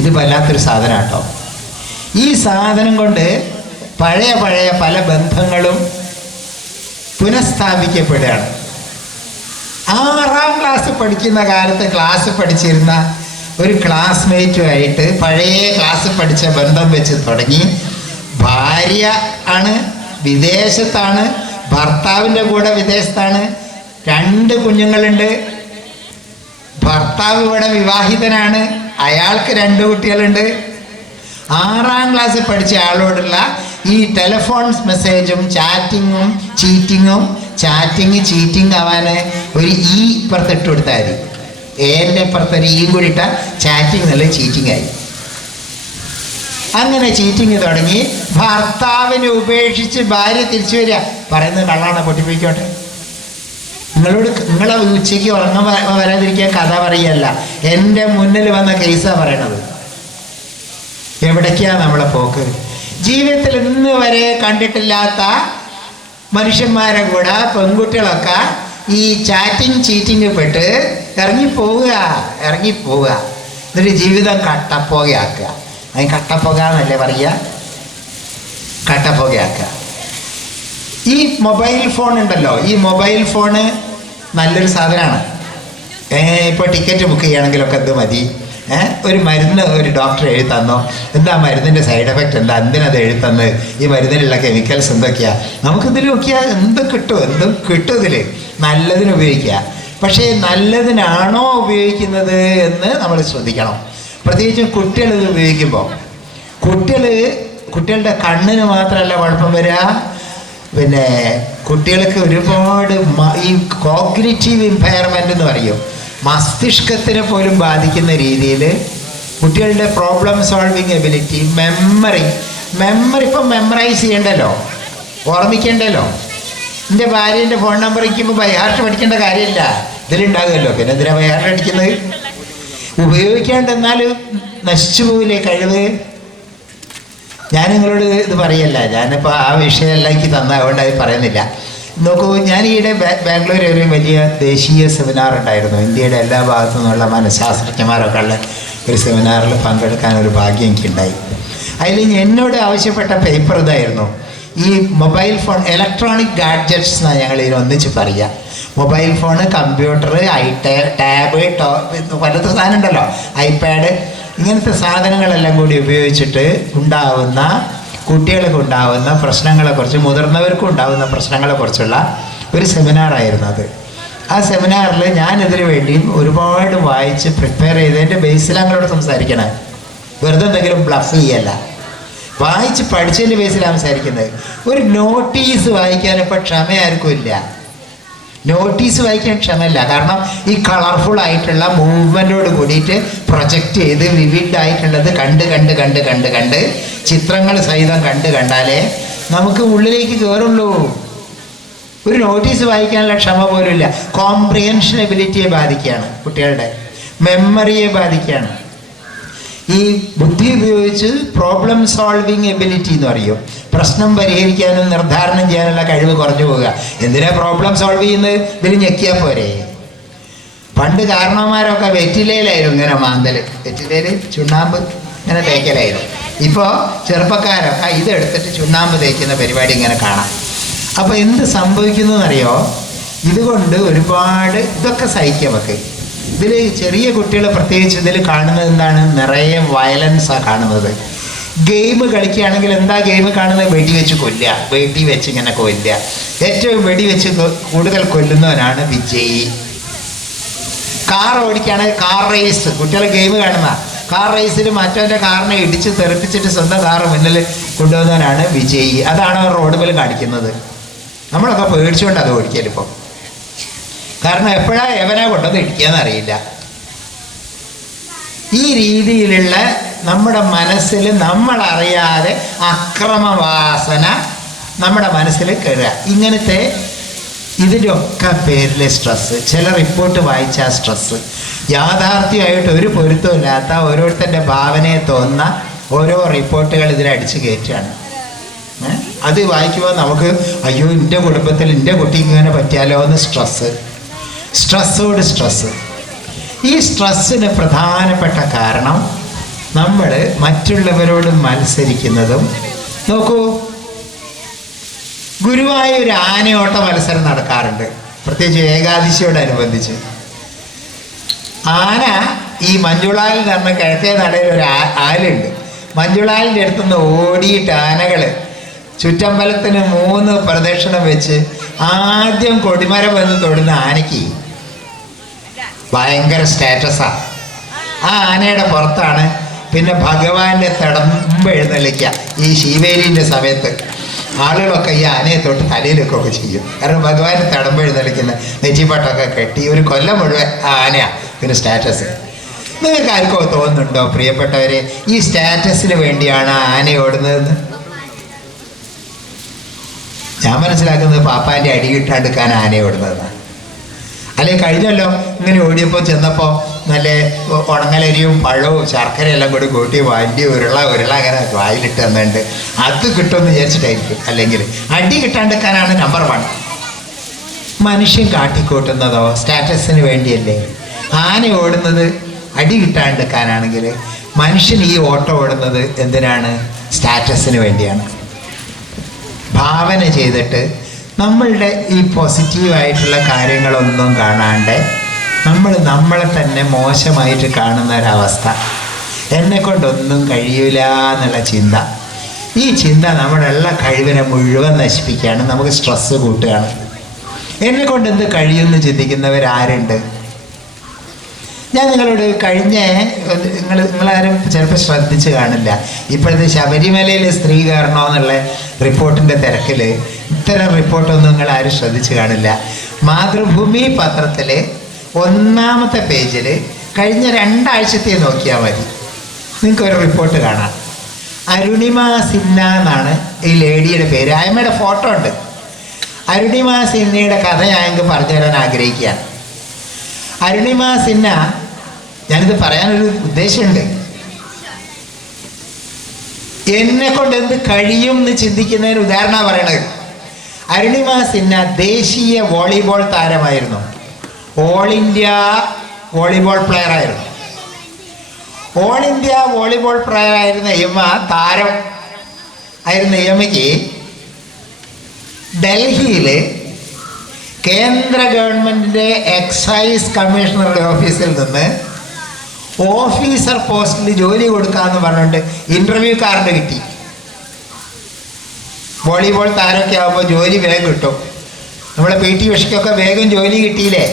ഇത് വല്ലാത്തൊരു സാധനം കേട്ടോ. ഈ സാധനം കൊണ്ട് പഴയ പല ബന്ധങ്ങളും പുനഃസ്ഥാപിക്കപ്പെടുകയാണ്. 6ാം ക്ലാസ് പഠിക്കുന്ന കാലത്ത് ക്ലാസ് പഠിച്ചിരുന്ന ഒരു ക്ലാസ്മേറ്റുമായിട്ട് പഴയ ക്ലാസ് പഠിച്ച ബന്ധം വെച്ച് തുടങ്ങി. ഭാര്യ ആണ്, വിദേശത്താണ്, ഭർത്താവിൻ്റെ കൂടെ വിദേശത്താണ്, 2 കുഞ്ഞുങ്ങളുണ്ട്. ഭർത്താവ് ഇവിടെ വിവാഹിതനാണ്, അയാൾക്ക് 2 കുട്ടികളുണ്ട്. 6ാം ക്ലാസ്സിൽ പഠിച്ച ആളോടുള്ള ഈ ടെലിഫോൺ മെസ്സേജും ചാറ്റിങ്ങും ചീറ്റിംഗ് ആവാൻ ഒരു ഇപ്പുറത്തിട്ട് കൊടുത്താൽ മതി. എൻ്റെ ഇപ്പുറത്തൊരു കൂടി ഇട്ട ചാറ്റിംഗ് എന്നുള്ള ചീറ്റിംഗ് ആയി. അങ്ങനെ ചീറ്റിങ് തുടങ്ങി. ഭർത്താവിനെ ഉപേക്ഷിച്ച് ഭാര്യ തിരിച്ചു വരിക. പറയുന്നത് കള്ളാണ്, പൊട്ടിപ്പിക്കോട്ടെ. നിങ്ങളെ ഉച്ചയ്ക്ക് ഉറങ്ങാൻ വരാതിരിക്കാൻ കഥ പറയല്ല, എൻ്റെ മുന്നിൽ വന്ന കേസാണ് പറയണത്. എവിടേക്കാണ് നമ്മളെ പോക്ക്? ജീവിതത്തിൽ ഇന്ന് വരെ കണ്ടിട്ടില്ലാത്ത മനുഷ്യന്മാരെ കൂടെ പെൺകുട്ടികളൊക്കെ ഈ ചീറ്റിങ് പെട്ട് ഇറങ്ങിപ്പോവുക. എന്നിട്ട് ജീവിതം കട്ടപ്പോകയാക്കുക. അതിന് കട്ടപ്പുക എന്നല്ലേ പറയുക, കട്ടപ്പുകയാക്കുക. ഈ മൊബൈൽ ഫോൺ ഉണ്ടല്ലോ, ഈ മൊബൈൽ ഫോണ് നല്ലൊരു സാധനമാണ്. ഇപ്പോൾ ടിക്കറ്റ് ബുക്ക് ചെയ്യുകയാണെങ്കിലൊക്കെ എന്ത് മതി, ഒരു മരുന്ന് ഒരു ഡോക്ടർ എഴുതി തന്നോ, എന്താ മരുന്നിൻ്റെ സൈഡ് എഫക്റ്റ് എന്താ, എന്തിനത് എഴുതി തന്ന്, ഈ മരുന്നിലുള്ള കെമിക്കൽസ് എന്തൊക്കെയാണ്, നമുക്കിതിൽ നോക്കിയാൽ എന്തും കിട്ടും ഇതിൽ. നല്ലതിന് ഉപയോഗിക്കുക. പക്ഷേ നല്ലതിനാണോ ഉപയോഗിക്കുന്നത് എന്ന് നമ്മൾ ശ്രദ്ധിക്കണം. പ്രത്യേകിച്ചും കുട്ടികൾ ഇത് ഉപയോഗിക്കുമ്പോൾ കുട്ടികളുടെ കണ്ണിന് മാത്രമല്ല കുഴപ്പം വരിക, പിന്നെ കുട്ടികൾക്ക് ഒരുപാട് ഈ കോഗ്നിറ്റീവ് ഇമ്പയർമെൻ്റ് എന്ന് പറയും, മസ്തിഷ്കത്തിനെ പോലും ബാധിക്കുന്ന രീതിയിൽ കുട്ടികളുടെ പ്രോബ്ലം സോൾവിങ് എബിലിറ്റി, മെമ്മറി ഇപ്പം മെമ്മറൈസ് ചെയ്യണ്ടല്ലോ, ഓർമ്മിക്കേണ്ടല്ലോ. എൻ്റെ ഭാര്യേൻ്റെ ഫോൺ നമ്പർ ഇരിക്കുമ്പോൾ ബൈഹാർട്ട് പഠിക്കേണ്ട കാര്യമില്ല, ഇതിലുണ്ടാകുമല്ലോ. പിന്നെ എന്തിനാണ് ബൈഹാർട്ട് അടിക്കുന്നത്? ഉപയോഗിക്കാണ്ടെന്നാൽ നശിച്ചു പോവില്ലേ കഴിവ്? ഞാൻ നിങ്ങളോട് ഇത് പറയല്ല, ഞാനിപ്പോൾ ആ വിഷയമല്ല എനിക്ക് തന്ന, അതുകൊണ്ട് അത് പറയുന്നില്ല. നോക്കൂ, ഞാൻ ഈയിടെ ബാംഗ്ലൂർ ഒരു വലിയ ദേശീയ സെമിനാർ ഉണ്ടായിരുന്നു. ഇന്ത്യയുടെ എല്ലാ ഭാഗത്തു നിന്നുള്ള മനഃശാസ്ത്രജ്ഞന്മാരൊക്കെ ഉള്ള ഒരു സെമിനാറിൽ പങ്കെടുക്കാൻ ഒരു ഭാഗ്യം എനിക്കുണ്ടായി. അതിൽ എന്നോട് ആവശ്യപ്പെട്ട പേപ്പർ ഇതായിരുന്നു, ഈ മൊബൈൽ ഫോൺ, ഇലക്ട്രോണിക് ഗാഡ്ജറ്റ്സ് എന്നാണ് ഞങ്ങൾ ഇതിന് ഒന്നിച്ച് പറയുക. മൊബൈൽ ഫോണ്, കമ്പ്യൂട്ടർ, ടാബ്, പലത് സാധനം ഉണ്ടല്ലോ, ഐപാഡ്, ഇങ്ങനത്തെ സാധനങ്ങളെല്ലാം കൂടി ഉപയോഗിച്ചിട്ട് ഉണ്ടാവുന്ന കുട്ടികൾക്ക് ഉണ്ടാവുന്ന പ്രശ്നങ്ങളെക്കുറിച്ച്, മുതിർന്നവർക്കും ഉണ്ടാവുന്ന പ്രശ്നങ്ങളെക്കുറിച്ചുള്ള ഒരു സെമിനാറായിരുന്നു അത്. ആ സെമിനാറിൽ ഞാനിതിനു വേണ്ടി ഒരുപാട് വായിച്ച് പ്രിപ്പയർ ചെയ്തതിൻ്റെ ബേസിൽ ഞങ്ങളോട് സംസാരിക്കണേ, വെറുതെ എന്തെങ്കിലും ബ്ലഫ് ചെയ്യല്ല, വായിച്ച് പഠിച്ചതിൻ്റെ ബേസിലാണ് സംസാരിക്കുന്നത്. ഒരു നോട്ടീസ് വായിക്കാൻ ഇപ്പോൾ ക്ഷമ ആർക്കും ഇല്ല. നോട്ടീസ് വായിക്കാൻ ക്ഷമയില്ല. കാരണം ഈ കളർഫുൾ ആയിട്ടുള്ള മൂവ്മെൻറ്റോട് കൂടിയിട്ട് പ്രൊജക്റ്റ് ചെയ്ത് വിവിഡായിട്ടുള്ളത് കണ്ട് ചിത്രങ്ങൾ സഹിതം കണ്ടാലേ നമുക്ക് ഉള്ളിലേക്ക് കയറുള്ളൂ. ഒരു നോട്ടീസ് വായിക്കാനുള്ള ക്ഷമ പോലും ഇല്ല. കോംപ്രിഹെൻഷൻ എബിലിറ്റിയെ ബാധിക്കുകയാണ്, കുട്ടികളുടെ മെമ്മറിയെ ബാധിക്കുകയാണ്. ഈ ബുദ്ധി ഉപയോഗിച്ച് പ്രോബ്ലം സോൾവിങ് എബിലിറ്റി എന്ന് പറയും, പ്രശ്നം പരിഹരിക്കാനും നിർദ്ധാരണം ചെയ്യാനുള്ള കഴിവ് കുറഞ്ഞു പോവുക. എന്തിനാ പ്രോബ്ലം സോൾവ് ചെയ്യുന്നത്? ഇതിൽ ഞെക്കിയാൽ പോരെ. പണ്ട് കാരണവന്മാരൊക്കെ വെറ്റിലയിലായിരുന്നു ഇങ്ങനെ മാന്തൽ, വെറ്റിലയിൽ ചുണ്ണാമ്പ് ഇങ്ങനെ തേക്കലായിരുന്നു. ഇപ്പോൾ ചെറുപ്പക്കാരൊക്കെ ഇതെടുത്തിട്ട് ചുണ്ണാമ്പ് തേക്കുന്ന പരിപാടി ഇങ്ങനെ കാണാം. അപ്പോൾ എന്ത് സംഭവിക്കുന്നു എന്നറിയോ? ഇതുകൊണ്ട് ഒരുപാട് ഇതൊക്കെ സഹിക്കാം നമുക്ക്. ഇതിൽ ചെറിയ കുട്ടികൾ പ്രത്യേകിച്ച് ഇതിൽ കാണുന്നത് എന്താണ്? നിറയെ വയലൻസാണ് കാണുന്നത്. ഗെയിം കളിക്കുകയാണെങ്കിൽ എന്താ ഗെയിം കാണുന്നത്? വെടിവെച്ച് ഇങ്ങനെ കൊല്ലുക. ഏറ്റവും വെടിവെച്ച് കൂടുതൽ കൊല്ലുന്നവനാണ് വിജയി. കാർ ഓടിക്കുകയാണെങ്കിൽ കാർ റേസ്, കുട്ടികൾ ഗെയിം കാണുന്ന കാർ റേസിൽ മറ്റവൻ്റെ കാറിനെ ഇടിച്ച് തെറിപ്പിച്ചിട്ട് സ്വന്തം കാറ് മുന്നിൽ കൊണ്ടുവന്നവനാണ് വിജയി. അതാണ് അവർ റോഡ് മേൽ കാണിക്കുന്നത്. നമ്മളൊക്കെ പേടിച്ചുകൊണ്ട് അത് ഓടിക്കലിപ്പോൾ. കാരണം എപ്പോഴാണ് എവനെ കൊണ്ടത് ഇടിക്കാന്ന് അറിയില്ല. ഈ രീതിയിലുള്ള നമ്മുടെ മനസ്സിൽ നമ്മളറിയാതെ അക്രമവാസന നമ്മുടെ മനസ്സിൽ കയറുക. ഇങ്ങനത്തെ ഇതിൻ്റെ ഒക്കെ പേരിൽ സ്ട്രെസ്സ്. ചില റിപ്പോർട്ട് വായിച്ച സ്ട്രെസ്സ് യാഥാർത്ഥ്യമായിട്ട് ഒരു പൊരുത്തമില്ലാത്ത ഓരോരുത്തരുടെ ഭാവനയെ തോന്നുന്ന ഓരോ റിപ്പോർട്ടുകൾ ഇതിലടിച്ച് കയറ്റുകയാണ്. അത് വായിക്കുമ്പോൾ നമുക്ക് അയ്യോ എൻ്റെ കുടുംബത്തിൽ എൻ്റെ കുട്ടിക്ക് ഇങ്ങനെ പറ്റിയാലോ എന്ന് സ്ട്രെസ്സോട് സ്ട്രെസ്സ്. ഈ സ്ട്രെസ്സിന് പ്രധാനപ്പെട്ട കാരണം നമ്മൾ മറ്റുള്ളവരോട് മത്സരിക്കുന്നതും. നോക്കൂ, ഗുരുവായൂർ ആനയോട്ട മത്സരം നടക്കാറുണ്ട്, പ്രത്യേകിച്ച് ഏകാദശിയോടനുബന്ധിച്ച്. ആന ഈ മഞ്ജുളാലിൽ നടന്ന കിഴക്കേ നടയിൽ ഒരു ആലുണ്ട്. മഞ്ജുളാലിൻ്റെ അടുത്തുനിന്ന് ഓടിയിട്ട് ആനകൾ ചുറ്റമ്പലത്തിന് 3 പ്രദക്ഷിണം വെച്ച് ആദ്യം കൊടിമരം വന്ന് തൊടുന്ന ആനയ്ക്ക് ഭയങ്കര സ്റ്റാറ്റസാണ്. ആ ആനയുടെ പുറത്താണ് പിന്നെ ഭഗവാന്റെ തടമ്പ് എഴുന്നള്ളിക്കുക. ഈ ശിവേലിൻ്റെ സമയത്ത് ആളുകളൊക്കെ ഈ ആനയെ തൊട്ട് തലയിലൊക്കെ ഒക്കെ ചെയ്യും. കാരണം ഭഗവാന്റെ തടമ്പ് എഴുന്നള്ളിക്കുന്ന നെറ്റിപ്പാട്ടൊക്കെ കെട്ടി ഒരു കൊല്ലം മുഴുവൻ ആ ആനയാണ് പിന്നെ സ്റ്റാറ്റസ്. നിങ്ങൾക്ക് ആർക്കോ തോന്നുന്നുണ്ടോ പ്രിയപ്പെട്ടവരെ, ഈ സ്റ്റാറ്റസിന് വേണ്ടിയാണ് ആന ഓടുന്നതെന്ന്? ഞാൻ മനസ്സിലാക്കുന്നത് പാപ്പാൻ്റെ അടി കിട്ടാണ്ടിരിക്കാൻ ആന ഓടുന്നതാണ്. അല്ലെങ്കിൽ കഴിഞ്ഞല്ലോ ഇങ്ങനെ ഓടിയപ്പോൾ ചെന്നപ്പോൾ നല്ല ഉണങ്ങലരിയും പഴവും ശർക്കരയെല്ലാം കൂടി കൂട്ടി വലിയ ഉരുള അങ്ങനെ വായിലിട്ട് തന്നിട്ടുണ്ട്. അത് കിട്ടുമെന്ന് വിചാരിച്ചിട്ടായിരിക്കും. അല്ലെങ്കിൽ അടി കിട്ടാണ്ടിരിക്കാനാണ് നമ്പർ 1. മനുഷ്യൻ കാട്ടിക്കൂട്ടുന്നതോ സ്റ്റാറ്റസിന് വേണ്ടിയല്ലേ? ആന ഓടുന്നത് അടി കിട്ടാണ്ടിരിക്കാനാണെങ്കിൽ മനുഷ്യൻ ഈ ഓട്ടം ഓടുന്നത് എന്തിനാണ്? സ്റ്റാറ്റസിന് വേണ്ടിയാണ്. ഭാവന ചെയ്തിട്ട് നമ്മളുടെ ഈ പോസിറ്റീവായിട്ടുള്ള കാര്യങ്ങളൊന്നും കാണാണ്ട് നമ്മളെ തന്നെ മോശമായിട്ട് കാണുന്ന ഒരവസ്ഥ, എന്നെക്കൊണ്ടൊന്നും കഴിയില്ല എന്നുള്ള ചിന്ത. ഈ ചിന്ത നമ്മുടെ എല്ലാ കഴിവിനെ മുഴുവൻ നശിപ്പിക്കുകയാണ്, നമുക്ക് സ്ട്രെസ്സ് കൂട്ടുകയാണ്. എന്നെക്കൊണ്ട് എന്ത് കഴിയുമെന്ന് ചിന്തിക്കുന്നവരാരുണ്ട്? ഞാൻ നിങ്ങളോട് നിങ്ങളാരും ചിലപ്പോൾ ശ്രദ്ധിച്ച് കാണില്ല, ഇപ്പോഴത്തെ ശബരിമലയിൽ സ്ത്രീ കയറണമെന്നുള്ള റിപ്പോർട്ടിൻ്റെ തിരക്കിൽ ഇത്തരം റിപ്പോർട്ടൊന്നും നിങ്ങളാരും ശ്രദ്ധിച്ച് കാണില്ല. മാതൃഭൂമി പത്രത്തിൽ 1-ാമത്തെ പേജിൽ കഴിഞ്ഞ 2 ആഴ്ചത്തെ നോക്കിയാൽ മതി, നിങ്ങൾക്കൊരു റിപ്പോർട്ട് കാണാം. അരുണിമ സിൻഹ എന്നാണ് ഈ ലേഡിയുടെ പേര്. അമ്മയുടെ ഫോട്ടോ ഉണ്ട്. അരുണിമ സിൻഹയുടെ കഥ ഞാൻ നിങ്ങൾക്ക് പറഞ്ഞു തരാൻ ആഗ്രഹിക്കുകയാണ്. അരുണിമ സിൻഹ, ഞാനിത് പറയാനൊരു ഉദ്ദേശമുണ്ട്. എന്നെക്കൊണ്ട് എന്ത് കഴിയും എന്ന് ചിന്തിക്കുന്നതിന് ഉദാഹരണമാണ് പറയണത്. അരുണിമ സിൻഹ ദേശീയ വോളിബോൾ താരമായിരുന്നു. ഓൾ ഇന്ത്യ വോളിബോൾ പ്ലെയർ ആയിരുന്നു. ഓൾ ഇന്ത്യ വോളിബോൾ പ്ലെയർ ആയിരുന്ന താരം ആയിരുന്ന യമയ്ക്ക് ഡൽഹിയിൽ കേന്ദ്ര ഗവൺമെൻറ്റിൻ്റെ എക്സൈസ് കമ്മീഷണറുടെ ഓഫീസിൽ നിന്ന് ഓഫീസർ പോസ്റ്റിൽ ജോലി കൊടുക്കാമെന്ന് പറഞ്ഞിട്ട് ഇൻ്റർവ്യൂ കാർഡ് കിട്ടി. വോളിബോൾ താരമൊക്കെ ആകുമ്പോൾ ജോലി വേഗം കിട്ടും. നമ്മളെ PT ഉഷയ്ക്കൊക്കെ വേഗം ജോലി കിട്ടിയില്ലേ?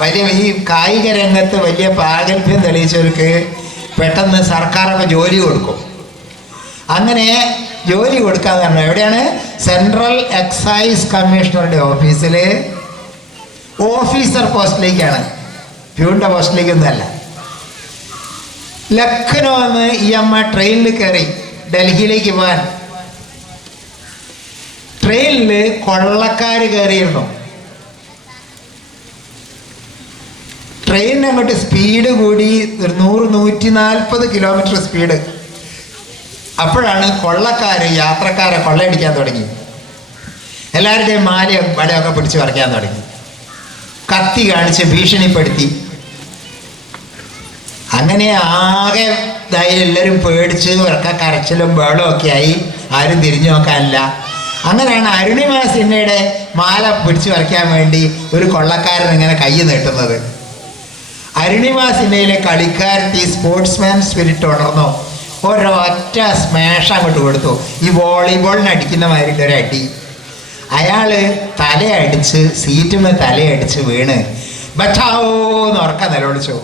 വലിയ ഈ കായിക രംഗത്ത് വലിയ പ്രാഗൽഭ്യം തെളിയിച്ചവർക്ക് പെട്ടെന്ന് സർക്കാരൊക്കെ ജോലി കൊടുക്കും. അങ്ങനെ ജോലി കൊടുക്കാന്ന് പറഞ്ഞു. എവിടെയാണ്? സെൻട്രൽ എക്സൈസ് കമ്മീഷണറുടെ ഓഫീസിൽ ഓഫീസർ പോസ്റ്റിലേക്കാണ്, പ്യൂണിൻ്റെ പോസ്റ്റിലേക്കൊന്നുമല്ല. ലക്നൗന്ന് ഈ അമ്മ ട്രെയിനിൽ കയറി ഡൽഹിയിലേക്ക് പോകാൻ. ട്രെയിനിൽ കൊള്ളക്കാർ കയറിയിരുന്നു. ട്രെയിനിന് അങ്ങോട്ട് സ്പീഡ് കൂടി ഒരു 100-140 കിലോമീറ്റർ സ്പീഡ്. അപ്പോഴാണ് കൊള്ളക്കാർ യാത്രക്കാരെ കൊള്ളയടിക്കാൻ തുടങ്ങി. എല്ലാവരുടെയും മാലയും വടയൊക്കെ പിടിച്ച് പറിക്കാൻ തുടങ്ങി. കത്തി കാണിച്ച് ഭീഷണിപ്പെടുത്തി. അങ്ങനെ ആകെ എല്ലാവരും പേടിച്ച് ഉറക്ക കരച്ചിലും ബഹളവും ഒക്കെ ആയി. ആരും തിരിഞ്ഞു നോക്കാനില്ല. അങ്ങനെയാണ് അരുണിമ സിൻഹയുടെ മാല പിടിച്ച് പറിക്കാൻ വേണ്ടി ഒരു കൊള്ളക്കാരൻ ഇങ്ങനെ കൈ നീട്ടുന്നത്. അരുണിമ സിൻഹയിലെ കളിക്കാരത്തി സ്പോർട്സ്മാൻ സ്പിരിറ്റ് ഉണർന്നു. ഒരൊറ്റ സ്മാഷ് അങ്ങോട്ട് കൊടുത്തു. ഈ വോളിബോളിന് അടിക്കുന്ന മാതിരിയുടെ ഒരു അടി. അയാൾ തലയടിച്ച് സീറ്റുമേ തലയടിച്ച് വീണ് ബച്ചാവോന്ന് ഉറക്കം നിലവിളിച്ചു,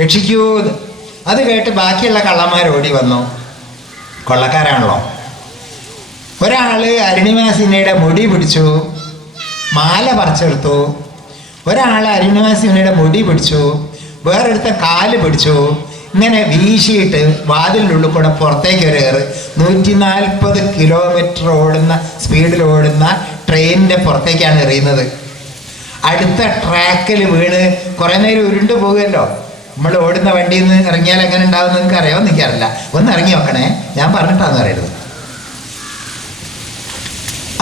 രക്ഷിക്കൂന്ന്. അത് കേട്ട് ബാക്കിയുള്ള കള്ളന്മാർ ഓടി വന്നു. കൊള്ളക്കാരാണല്ലോ. ഒരാൾ അരുണിമ സിൻഹയുടെ മുടി പിടിച്ചു, മാല പറിച്ചെടുത്തു. ഒരാൾ അരുണിമ സിൻഹയുടെ മുടി പിടിച്ചു, വേറെടുത്ത കാല് പിടിച്ചു. ഇങ്ങനെ വീശിയിട്ട് വാതിലിൻ്റെ ഉള്ളിൽ കൂടെ പുറത്തേക്ക് ഒരു കയറ്. 140 കിലോമീറ്റർ ഓടുന്ന സ്പീഡിൽ ഓടുന്ന ട്രെയിനിൻ്റെ പുറത്തേക്കാണ് എറിയുന്നത്. അടുത്ത ട്രാക്കിൽ വീണ് കുറേ നേരം ഉരുണ്ട് പോകുമല്ലോ. നമ്മൾ ഓടുന്ന വണ്ടിയിൽ നിന്ന് ഇറങ്ങിയാൽ എങ്ങനെ ഉണ്ടാവും നിങ്ങൾക്ക് അറിയാമോ? എനിക്കറിയില്ല. ഒന്ന് ഇറങ്ങി നോക്കണേ, ഞാൻ പറഞ്ഞിട്ടാന്ന് പറയരുത്.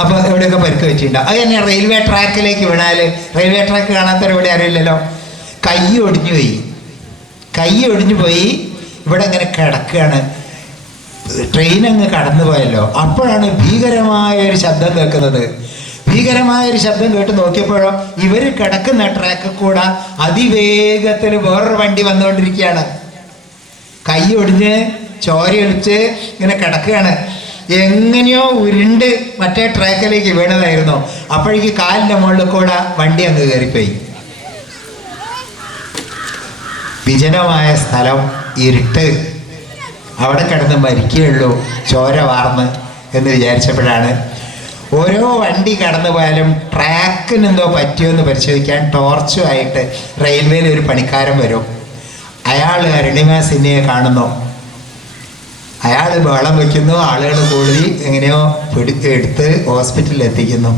അപ്പോൾ എവിടെയൊക്കെ പരിക്ക് വെച്ചിട്ടുണ്ടാവും. അത് തന്നെ റെയിൽവേ ട്രാക്കിലേക്ക് വീണാൽ, റെയിൽവേ ട്രാക്ക് കാണാത്തവരെവിടെ അറിയില്ലല്ലോ, കൈ ഒടിഞ്ഞു പോയി. കൈ ഒടിഞ്ഞു പോയി ഇവിടെ ഇങ്ങനെ കിടക്കുകയാണ്. ട്രെയിൻ അങ്ങ് കടന്നു പോയല്ലോ. അപ്പോഴാണ് ഭീകരമായൊരു ശബ്ദം കേൾക്കുന്നത്. ഭീകരമായൊരു ശബ്ദം കേട്ട് നോക്കിയപ്പോഴോ ഇവർ കിടക്കുന്ന ട്രാക്കിൽ കൂടെ അതിവേഗത്തിൽ വേറൊരു വണ്ടി വന്നുകൊണ്ടിരിക്കുകയാണ്. കൈ ഒടിഞ്ഞ് ചോരയൊലിച്ച് ഇങ്ങനെ കിടക്കുകയാണ്. എങ്ങനെയോ ഉരുണ്ട് മറ്റേ ട്രാക്കിലേക്ക് വീണതായിരുന്നു. അപ്പോഴേക്ക് കാലിൻ്റെ മുകളിൽ കൂടെ വണ്ടി അങ്ങ് കയറിപ്പോയി. വിജനമായ സ്ഥലം, ഇരുട്ട്, അവിടെ കിടന്ന് മരിക്കുകയുള്ളൂ ചോര വാർന്ന് എന്ന് വിചാരിച്ചപ്പോഴാണ് ഓരോ വണ്ടി കടന്നു പോയാലും ട്രാക്കിന് എന്തോ പറ്റിയോ എന്ന് പരിശോധിക്കാൻ ടോർച്ചുമായിട്ട് റെയിൽവേയിൽ ഒരു പണിക്കാരൻ വരും. അയാൾ അരുണിമ സിൻഹയെ കാണുന്നു. അയാൾ ബഹളം വയ്ക്കുന്നു. ആളുകൾ കൂടി എങ്ങനെയോ എടുത്ത് ഹോസ്പിറ്റലിൽ എത്തിക്കുന്നു.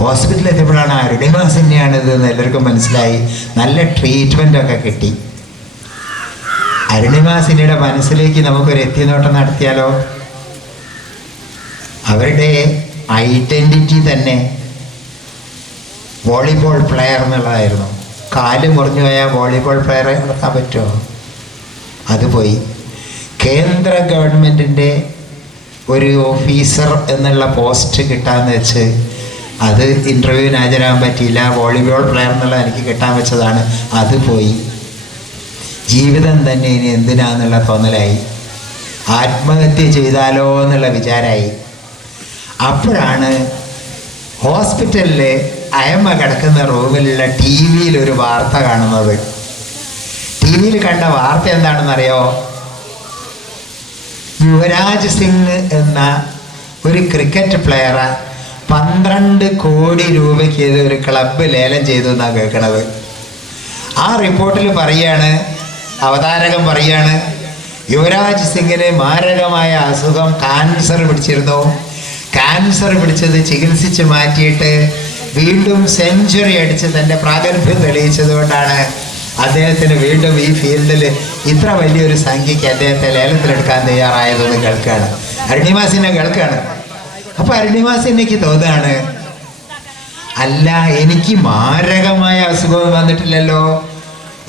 ഹോസ്പിറ്റലിൽ എത്തിയപ്പോഴാണ് അരുണിമ സിൻഹയാണിത് എന്ന് എല്ലാവർക്കും മനസ്സിലായി. നല്ല ട്രീറ്റ്മെൻറ്റൊക്കെ കിട്ടി. അരുണിമ സിൻഹയുടെ മനസ്സിലേക്ക് നമുക്കൊരു എത്തിനോട്ടം നടത്തിയാലോ? അവരുടെ ഐഡൻറ്റിറ്റി തന്നെ വോളിബോൾ പ്ലെയർ എന്നുള്ളതായിരുന്നു. കാല് മുറിഞ്ഞു പോയാൽ വോളിബോൾ പ്ലെയർ നടത്താൻ പറ്റുമോ? അത് പോയി. കേന്ദ്ര ഗവൺമെൻറ്റിൻ്റെ ഒരു ഓഫീസർ എന്നുള്ള പോസ്റ്റ് കിട്ടാമെന്ന് വെച്ച് അത് ഇൻ്റർവ്യൂവിന് ഹാജരാകാൻ പറ്റിയില്ല. വോളിബോൾ പ്ലെയർ എന്നുള്ള എനിക്ക് കിട്ടാൻ വെച്ചതാണ്, അത് പോയി. ജീവിതം തന്നെ ഇനി എന്തിനാന്നുള്ള തോന്നലായി. ആത്മഹത്യ ചെയ്താലോ എന്നുള്ള വിചാരമായി. അപ്പോഴാണ് ഹോസ്പിറ്റലിൽ അയമ്മ കിടക്കുന്ന റൂമിലുള്ള ടി വിയിൽ ഒരു വാർത്ത കാണുന്നത്. ടി വിയിൽ കണ്ട വാർത്ത എന്താണെന്നറിയോ? യുവരാജ് സിംഗ് എന്ന ഒരു ക്രിക്കറ്റ് പ്ലെയറെ 12 കോടി രൂപയ്ക്ക് ഒരു ക്ലബ്ബ് ലേലം ചെയ്തു എന്നാണ് കേൾക്കണത്. ആ റിപ്പോർട്ടിൽ പറയാണ്, അവതാരകൻ പറയാണ്, യുവരാജ് സിംഗിന് മാരകമായ അസുഖം ക്യാൻസർ പിടിച്ചിരുന്നു. ക്യാൻസർ പിടിച്ചത് ചികിത്സിച്ച് മാറ്റിയിട്ട് വീണ്ടും സെഞ്ചുറി അടിച്ച് തൻ്റെ പ്രാഗൽഭ്യം തെളിയിച്ചത് കൊണ്ടാണ് അദ്ദേഹത്തിന് വീണ്ടും ഈ ഫീൽഡിൽ ഇത്ര വലിയൊരു സംഖ്യയ്ക്ക് അദ്ദേഹത്തെ ലേലത്തിലെടുക്കാൻ തയ്യാറായതെന്ന് കേൾക്കുകയാണ്. അരുണിമ സിൻഹ കേൾക്കുകയാണ്. അപ്പോൾ അരുണിമ സിൻഹയ്ക്ക് തോന്നുകയാണ്, അല്ല, എനിക്ക് മാരകമായ അസുഖം വന്നിട്ടില്ലല്ലോ,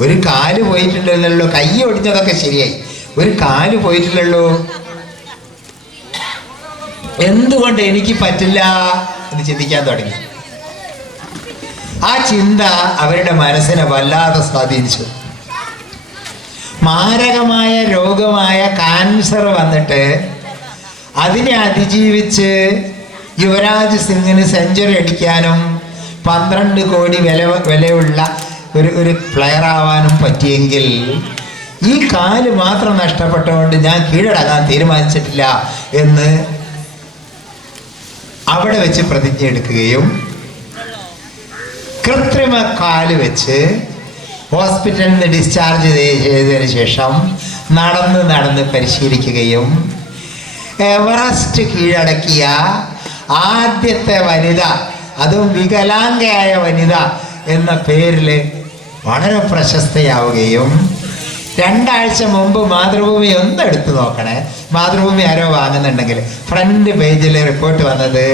ഒരു കാല് പോയിട്ടില്ലല്ലോ, കൈ ഒടിഞ്ഞതൊക്കെ ശരിയായി, ഒരു കാല് പോയിട്ടില്ലല്ലോ, എന്തുകൊണ്ട് എനിക്ക് പറ്റില്ല എന്ന് ചിന്തിക്കാൻ തുടങ്ങി. ആ ചിന്ത അവരുടെ മനസ്സിനെ വല്ലാതെ സ്വാധീനിച്ചു. മാരകമായ രോഗമായ ക്യാൻസർ വന്നിട്ട് അതിനെ അതിജീവിച്ച് യുവരാജ് സിംഗിന് സെഞ്ചുറി അടിക്കാനും 12 കോടി വിലയുള്ള ഒരു പ്ലെയർ ആവാനും പറ്റിയെങ്കിൽ ഈ കാല് മാത്രം നഷ്ടപ്പെട്ടുകൊണ്ട് ഞാൻ കീഴടങ്ങാൻ തീരുമാനിച്ചിട്ടില്ല എന്ന് അവിടെ വെച്ച് പ്രതിജ്ഞ എടുക്കുകയും കൃത്രിമ കാല് വെച്ച് ഹോസ്പിറ്റലിൽ നിന്ന് ഡിസ്ചാർജ് ചെയ്തതിന് ശേഷം നടന്ന് പരിശീലിക്കുകയും എവറസ്റ്റ് കീഴടക്കിയ ആദ്യത്തെ വനിത, അതും വികലാംഗയായ വനിത എന്ന പേരിൽ വളരെ പ്രശസ്തയാവുകയും 2 ആഴ്ച മുമ്പ് മാതൃഭൂമി ഒന്ന് എടുത്തു നോക്കണേ, മാതൃഭൂമി ആരോ വാങ്ങുന്നുണ്ടെങ്കിൽ ഫ്രണ്ട് പേജിൽ റിപ്പോർട്ട് വന്നത്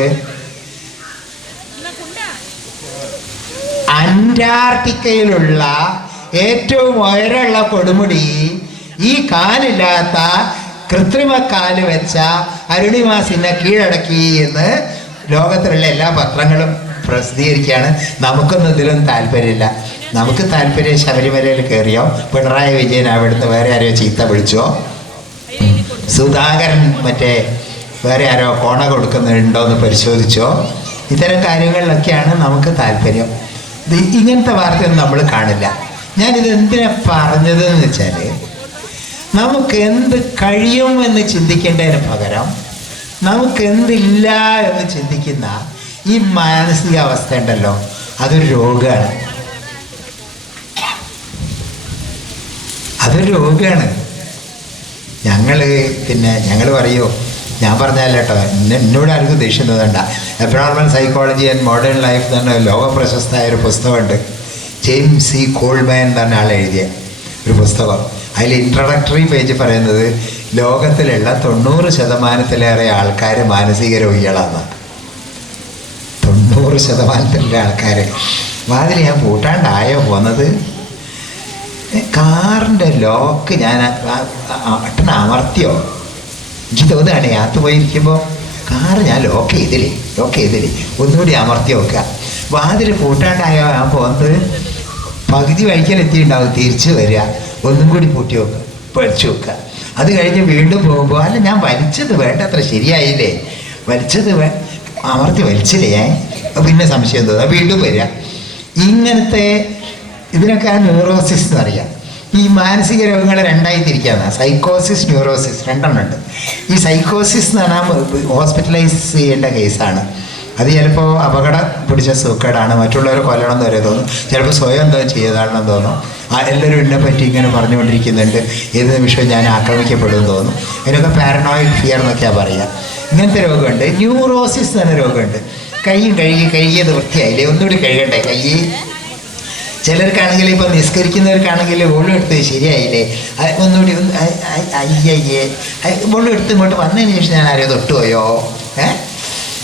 അന്റാർട്ടിക്കയിലുള്ള ഏറ്റവും ഉയരമുള്ള കൊടുമുടി ഈ കാലില്ലാത്ത കൃത്രിമ കാല് വെച്ച അരുണിമ സിൻഹ കീഴടക്കി എന്ന് ലോകത്തിലുള്ള എല്ലാ പത്രങ്ങളും പ്രസിദ്ധീകരിക്കുകയാണ്. നമുക്കൊന്നും ഇതിലും താല്പര്യമില്ല. നമുക്ക് താല്പര്യം ശബരിമലയിൽ കയറിയോ, പിണറായി വിജയൻ അവിടുന്ന് വേറെ ആരോ ചീത്ത വിളിച്ചോ, സുധാകരൻ മറ്റേ വേറെ ആരോ കോണ കൊടുക്കുന്നുണ്ടോ എന്ന് പരിശോധിച്ചോ, ഇത്തരം കാര്യങ്ങളിലൊക്കെയാണ് നമുക്ക് താല്പര്യം. ഇങ്ങനത്തെ വാർത്തയൊന്നും നമ്മൾ കാണില്ല. ഞാനിത് എന്തിനാ പറഞ്ഞതെന്ന് വെച്ചാൽ, നമുക്ക് എന്ത് കഴിയും എന്ന് ചിന്തിക്കേണ്ടതിന് പകരം നമുക്ക് എന്തില്ല എന്ന് ചിന്തിക്കുന്ന ഈ മാനസികാവസ്ഥ ഉണ്ടല്ലോ, അതൊരു രോഗമാണ്. അതൊരു രോഗമാണ്. ഞങ്ങൾ പറയുമോ, ഞാൻ പറഞ്ഞല്ല കേട്ടോ, എന്നോട് ആർക്കും ദേഷ്യം തോന്നണ്ട. Abnormal psychology and modern life എന്ന് പറഞ്ഞ ലോക പ്രശസ്തമായ ഒരു പുസ്തകമുണ്ട്. ജെയിംസ് സി കോൾമാൻ എന്ന് പറഞ്ഞ ആൾ എഴുതിയ ഒരു പുസ്തകം. അതിൽ ഇൻട്രഡക്ടറി പേജ് പറയുന്നത് ലോകത്തിലുള്ള 90% ആൾക്കാർ മാനസിക രോഗികളാണ്. 100% ആൾക്കാർ വാതിൽ ഞാൻ പൂട്ടാണ്ടായോ പോന്നത്. കാറിൻ്റെ ലോക്ക് ഞാൻ അട്ടന അമർത്തിയോ, എനിക്ക് തോന്നുകയാണ് യാത്ര പോയിരിക്കുമ്പോൾ കാറ് ഞാൻ ലോക്ക് ചെയ്തില്ലേ ഒന്നുകൂടി അമർത്തി വെക്കുക. വാതിൽ പൂട്ടാണ്ടായോ ഞാൻ പോകുന്നത്, പകുതി വഴിക്കലെത്തിയിട്ടുണ്ടാവും, തിരിച്ച് വരിക, ഒന്നും കൂടി പൂട്ടി വെക്കുക, പഠിച്ചു വെക്കുക. അത് കഴിഞ്ഞ് വീണ്ടും പോകുമ്പോൾ അല്ല ഞാൻ വലിച്ചത് വേണ്ടത്ര ശരിയായില്ലേ, വലിച്ചത് അമർത്തി വലിച്ചില്ലേ, പിന്നെ സംശയം തോന്നുക, വീണ്ടും വരിക. ഇങ്ങനത്തെ ഇതിനൊക്കെ ന്യൂറോസിസ് എന്നറിയാം. ഈ മാനസിക രോഗങ്ങൾ രണ്ടായി തിരിക്കാവുന്ന സൈക്കോസിസ്, ന്യൂറോസിസ് രണ്ടെണ്ണം ഉണ്ട്. ഈ സൈക്കോസിസ് എന്ന് പറഞ്ഞാൽ ഹോസ്പിറ്റലൈസ് ചെയ്യേണ്ട കേസാണ്. അത് ചിലപ്പോൾ അപകടം പിടിച്ച സൂക്കേടാണ്, മറ്റുള്ളവരെ കൊല്ലണമെന്ന് വരെ തോന്നും, ചിലപ്പോൾ സ്വയം എന്തോ ചെയ്തതാണെന്ന് തോന്നും. എല്ലാവരും എന്നെ പറ്റി ഇങ്ങനെ പറഞ്ഞുകൊണ്ടിരിക്കുന്നുണ്ട്, ഏത് നിമിഷവും ഞാൻ ആക്രമിക്കപ്പെടുമെന്ന് തോന്നും. ഇതിനൊക്കെ പാരനോയിഡ് ഫിയർ എന്നൊക്കെയാണ് പറയുക. ഇങ്ങനത്തെ രോഗമുണ്ട്. ന്യൂറോസിസ് എന്ന രോഗമുണ്ട്. കൈയും കഴുകിയത് വൃത്തിയായില്ലേ, ഒന്നുകൂടി കഴുകണ്ടേ കൈ. ചിലർക്കാണെങ്കിൽ ഇപ്പോൾ നിസ്കരിക്കുന്നവർക്കാണെങ്കിൽ വെള്ളം എടുത്ത് ശരിയായില്ലേ, ഒന്നുകൂടി അയ്യയ്യേ വെള്ളം എടുത്ത് ഇങ്ങോട്ട് വന്നതിന് ശേഷം ഞാൻ ആരെയോ തൊട്ടുപോയോ.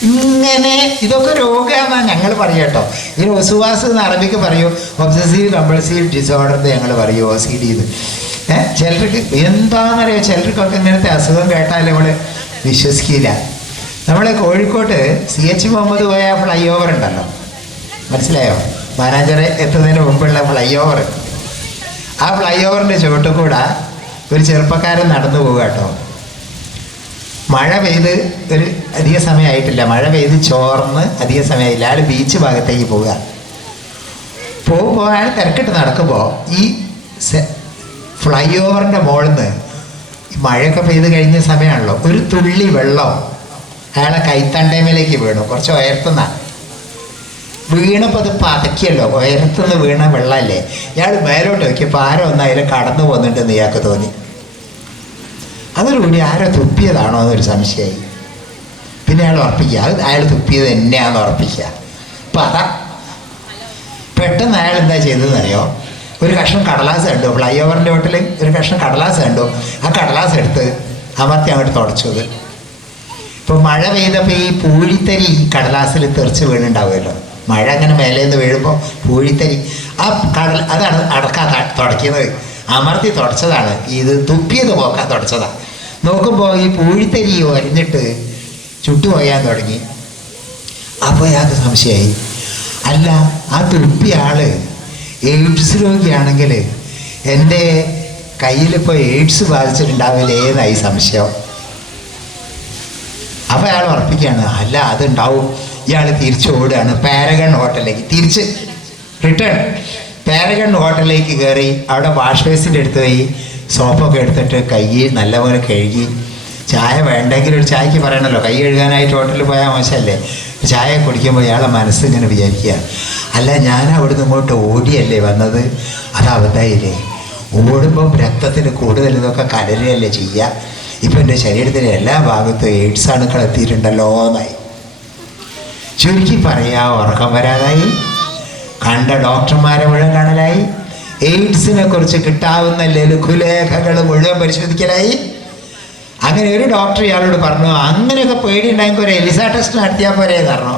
ഇങ്ങനെ ഇതൊക്കെ രോഗമാണെന്നാണ് ഞങ്ങൾ പറയുക കേട്ടോ. ഈ ഒസുവാസ് എന്ന് അറബിക്ക് പറയൂ, ഒബ്സസീവ് കമ്പൾസീവ് ഡിസോർഡർ എന്ന് ഞങ്ങൾ പറയൂ, OCD എന്ന്. ചിലർക്ക് എന്താണെന്നറിയോ, ചിലർക്കൊക്കെ ഇങ്ങനത്തെ അസുഖം കേട്ടാൽ നമ്മൾ വിശ്വസിക്കില്ല. നമ്മളെ കോഴിക്കോട്ട് CH മുഹമ്മദ് പോയ ഫ്ലൈ ഓവർ ഉണ്ടല്ലോ, മനസ്സിലായോ? മാനാഞ്ചിറ എത്തുന്നതിന് മുമ്പുള്ള ഫ്ലൈ ഓവർ. ആ ഫ്ലൈ ഓവറിൻ്റെ ചുവട്ടിൽ കൂടെ ഒരു ചെറുപ്പക്കാരൻ നടന്നു പോവുക കേട്ടോ. മഴ പെയ്ത് ഒരു അധിക സമയമായിട്ടില്ല, മഴ പെയ്ത് ചോർന്ന് അധിക സമയമായില്ല. അയാൾ ബീച്ച് ഭാഗത്തേക്ക് പോകുക. പോകുമ്പോൾ അയാൾ തിരക്കിട്ട് നടക്കുമ്പോൾ ഈ ഫ്ലൈ ഓവറിൻ്റെ മുകളിൽ നിന്ന് മഴയൊക്കെ പെയ്ത് കഴിഞ്ഞ സമയമാണല്ലോ, ഒരു തുള്ളി വെള്ളം അയാളെ കൈത്തണ്ടേമേലേക്ക് വീണു. കുറച്ച് ഉയർത്തുന്നതാണ് വീണപ്പോൾ, അത് പതക്കിയല്ലോ, ഉയരത്തുനിന്ന് വീണ വെള്ളമല്ലേ. ഇയാൾ മേലോട്ട് നോക്കിയപ്പോൾ ആരോ ഒന്ന് അതിൽ കടന്നു പോകുന്നുണ്ടെന്ന് ഇയാൾക്ക് തോന്നി. അതോടുകൂടി ആരോ തുപ്പിയതാണോ എന്നൊരു സംശയമായി. പിന്നെ അയാൾ ഉറപ്പിക്കുക, അത് അയാൾ തുപ്പിയത് എന്നെയാണെന്ന് ഉറപ്പിക്കുക. അപ്പം അതാ പെട്ടെന്ന് അയാൾ എന്താ ചെയ്തതെന്നറിയോ, ഒരു കഷ്ണം കടലാസ് കണ്ടു, ഫ്ലൈ ഓവറിൻ്റെ വീട്ടിൽ ഒരു കഷ്ണം കടലാസ് കണ്ടു. ആ കടലാസ് എടുത്ത് അമർത്തി അങ്ങോട്ട് തുടച്ചത്. ഇപ്പോൾ മഴ പെയ്തപ്പോൾ ഈ പൂഴിത്തരി ഈ കടലാസിൽ തെറിച്ച് വീണുണ്ടാവുമല്ലോ, മഴ അങ്ങനെ മേലേന്ന് വീഴുമ്പോൾ പൂഴിത്തരി ആ അതാണ് അടക്കാൻ തുടയ്ക്കുന്നത്. അമർത്തി തുടച്ചതാണ്, ഇത് തുപ്പിയത് പോക്കാൻ തുടച്ചതാണ്. നോക്കുമ്പോൾ ഈ പൂഴിത്തരി ഒരഞ്ഞിട്ട് ചുട്ടുപോയാൻ തുടങ്ങി. അപ്പോൾ അയാൾക്ക് സംശയമായി, അല്ല ആ തുപ്പിയ ആള് എയ്ഡ്സ് രോഗിയാണെങ്കിൽ എൻ്റെ കയ്യിലിപ്പോൾ എയ്ഡ്സ് ബാധിച്ചിട്ടുണ്ടാവില്ലേ എന്നായി സംശയം. അപ്പോൾ അയാൾ ഉറപ്പിക്കുകയാണ്, അല്ല അതുണ്ടാവും. ഇയാൾ തിരിച്ചു ഓടുകയാണ് പാരഗൺ ഹോട്ടലിലേക്ക്, തിരിച്ച് റിട്ടേൺ പാരഗൺ ഹോട്ടലിലേക്ക് കയറി. അവിടെ വാഷ് ബേസിൻ്റെ അടുത്ത് പോയി സോപ്പൊക്കെ എടുത്തിട്ട് കൈ നല്ലപോലെ കഴുകി. ചായ വേണ്ടെങ്കിൽ ഒരു ചായക്ക് പറയണമല്ലോ, കൈ കഴുകാനായിട്ട് ഹോട്ടലിൽ പോയാൽ മോശമല്ലേ. ചായ കുടിക്കുമ്പോൾ ഇയാളെ മനസ്സിങ്ങനെ വിചാരിക്കുക, അല്ല ഞാൻ അവിടുന്ന് ഇങ്ങോട്ട് ഓടിയല്ലേ വന്നത്, അത് അബദ്ധമായില്ലേ. ഓടുമ്പം രക്തത്തിന് കൂടുതൽ ഇതൊക്കെ കലരുകയല്ലേ ചെയ്യുക. ഇപ്പം എൻ്റെ ശരീരത്തിലെ എല്ലാ ഭാഗത്തും എയ്ഡ്സ് അണുക്കൾ എത്തിയിട്ടുണ്ടല്ലോ എന്നായി. ചുരുക്കി പറയാ, ഉറക്കം വരാതായി, കണ്ട ഡോക്ടർമാരെ മുഴുവൻ കാണലായി, എയ്ഡ്സിനെ കുറിച്ച് കിട്ടാവുന്ന ലഘുലേഖകൾ മുഴുവൻ പരിശോധിക്കലായി. അങ്ങനെ ഒരു ഡോക്ടർ ഇയാളോട് പറഞ്ഞു, അങ്ങനെയൊക്കെ പേടിയുണ്ടായെങ്കിൽ ഒരു എലിസ ടെസ്റ്റ് നടത്തിയാൽ പോരെ പറഞ്ഞു.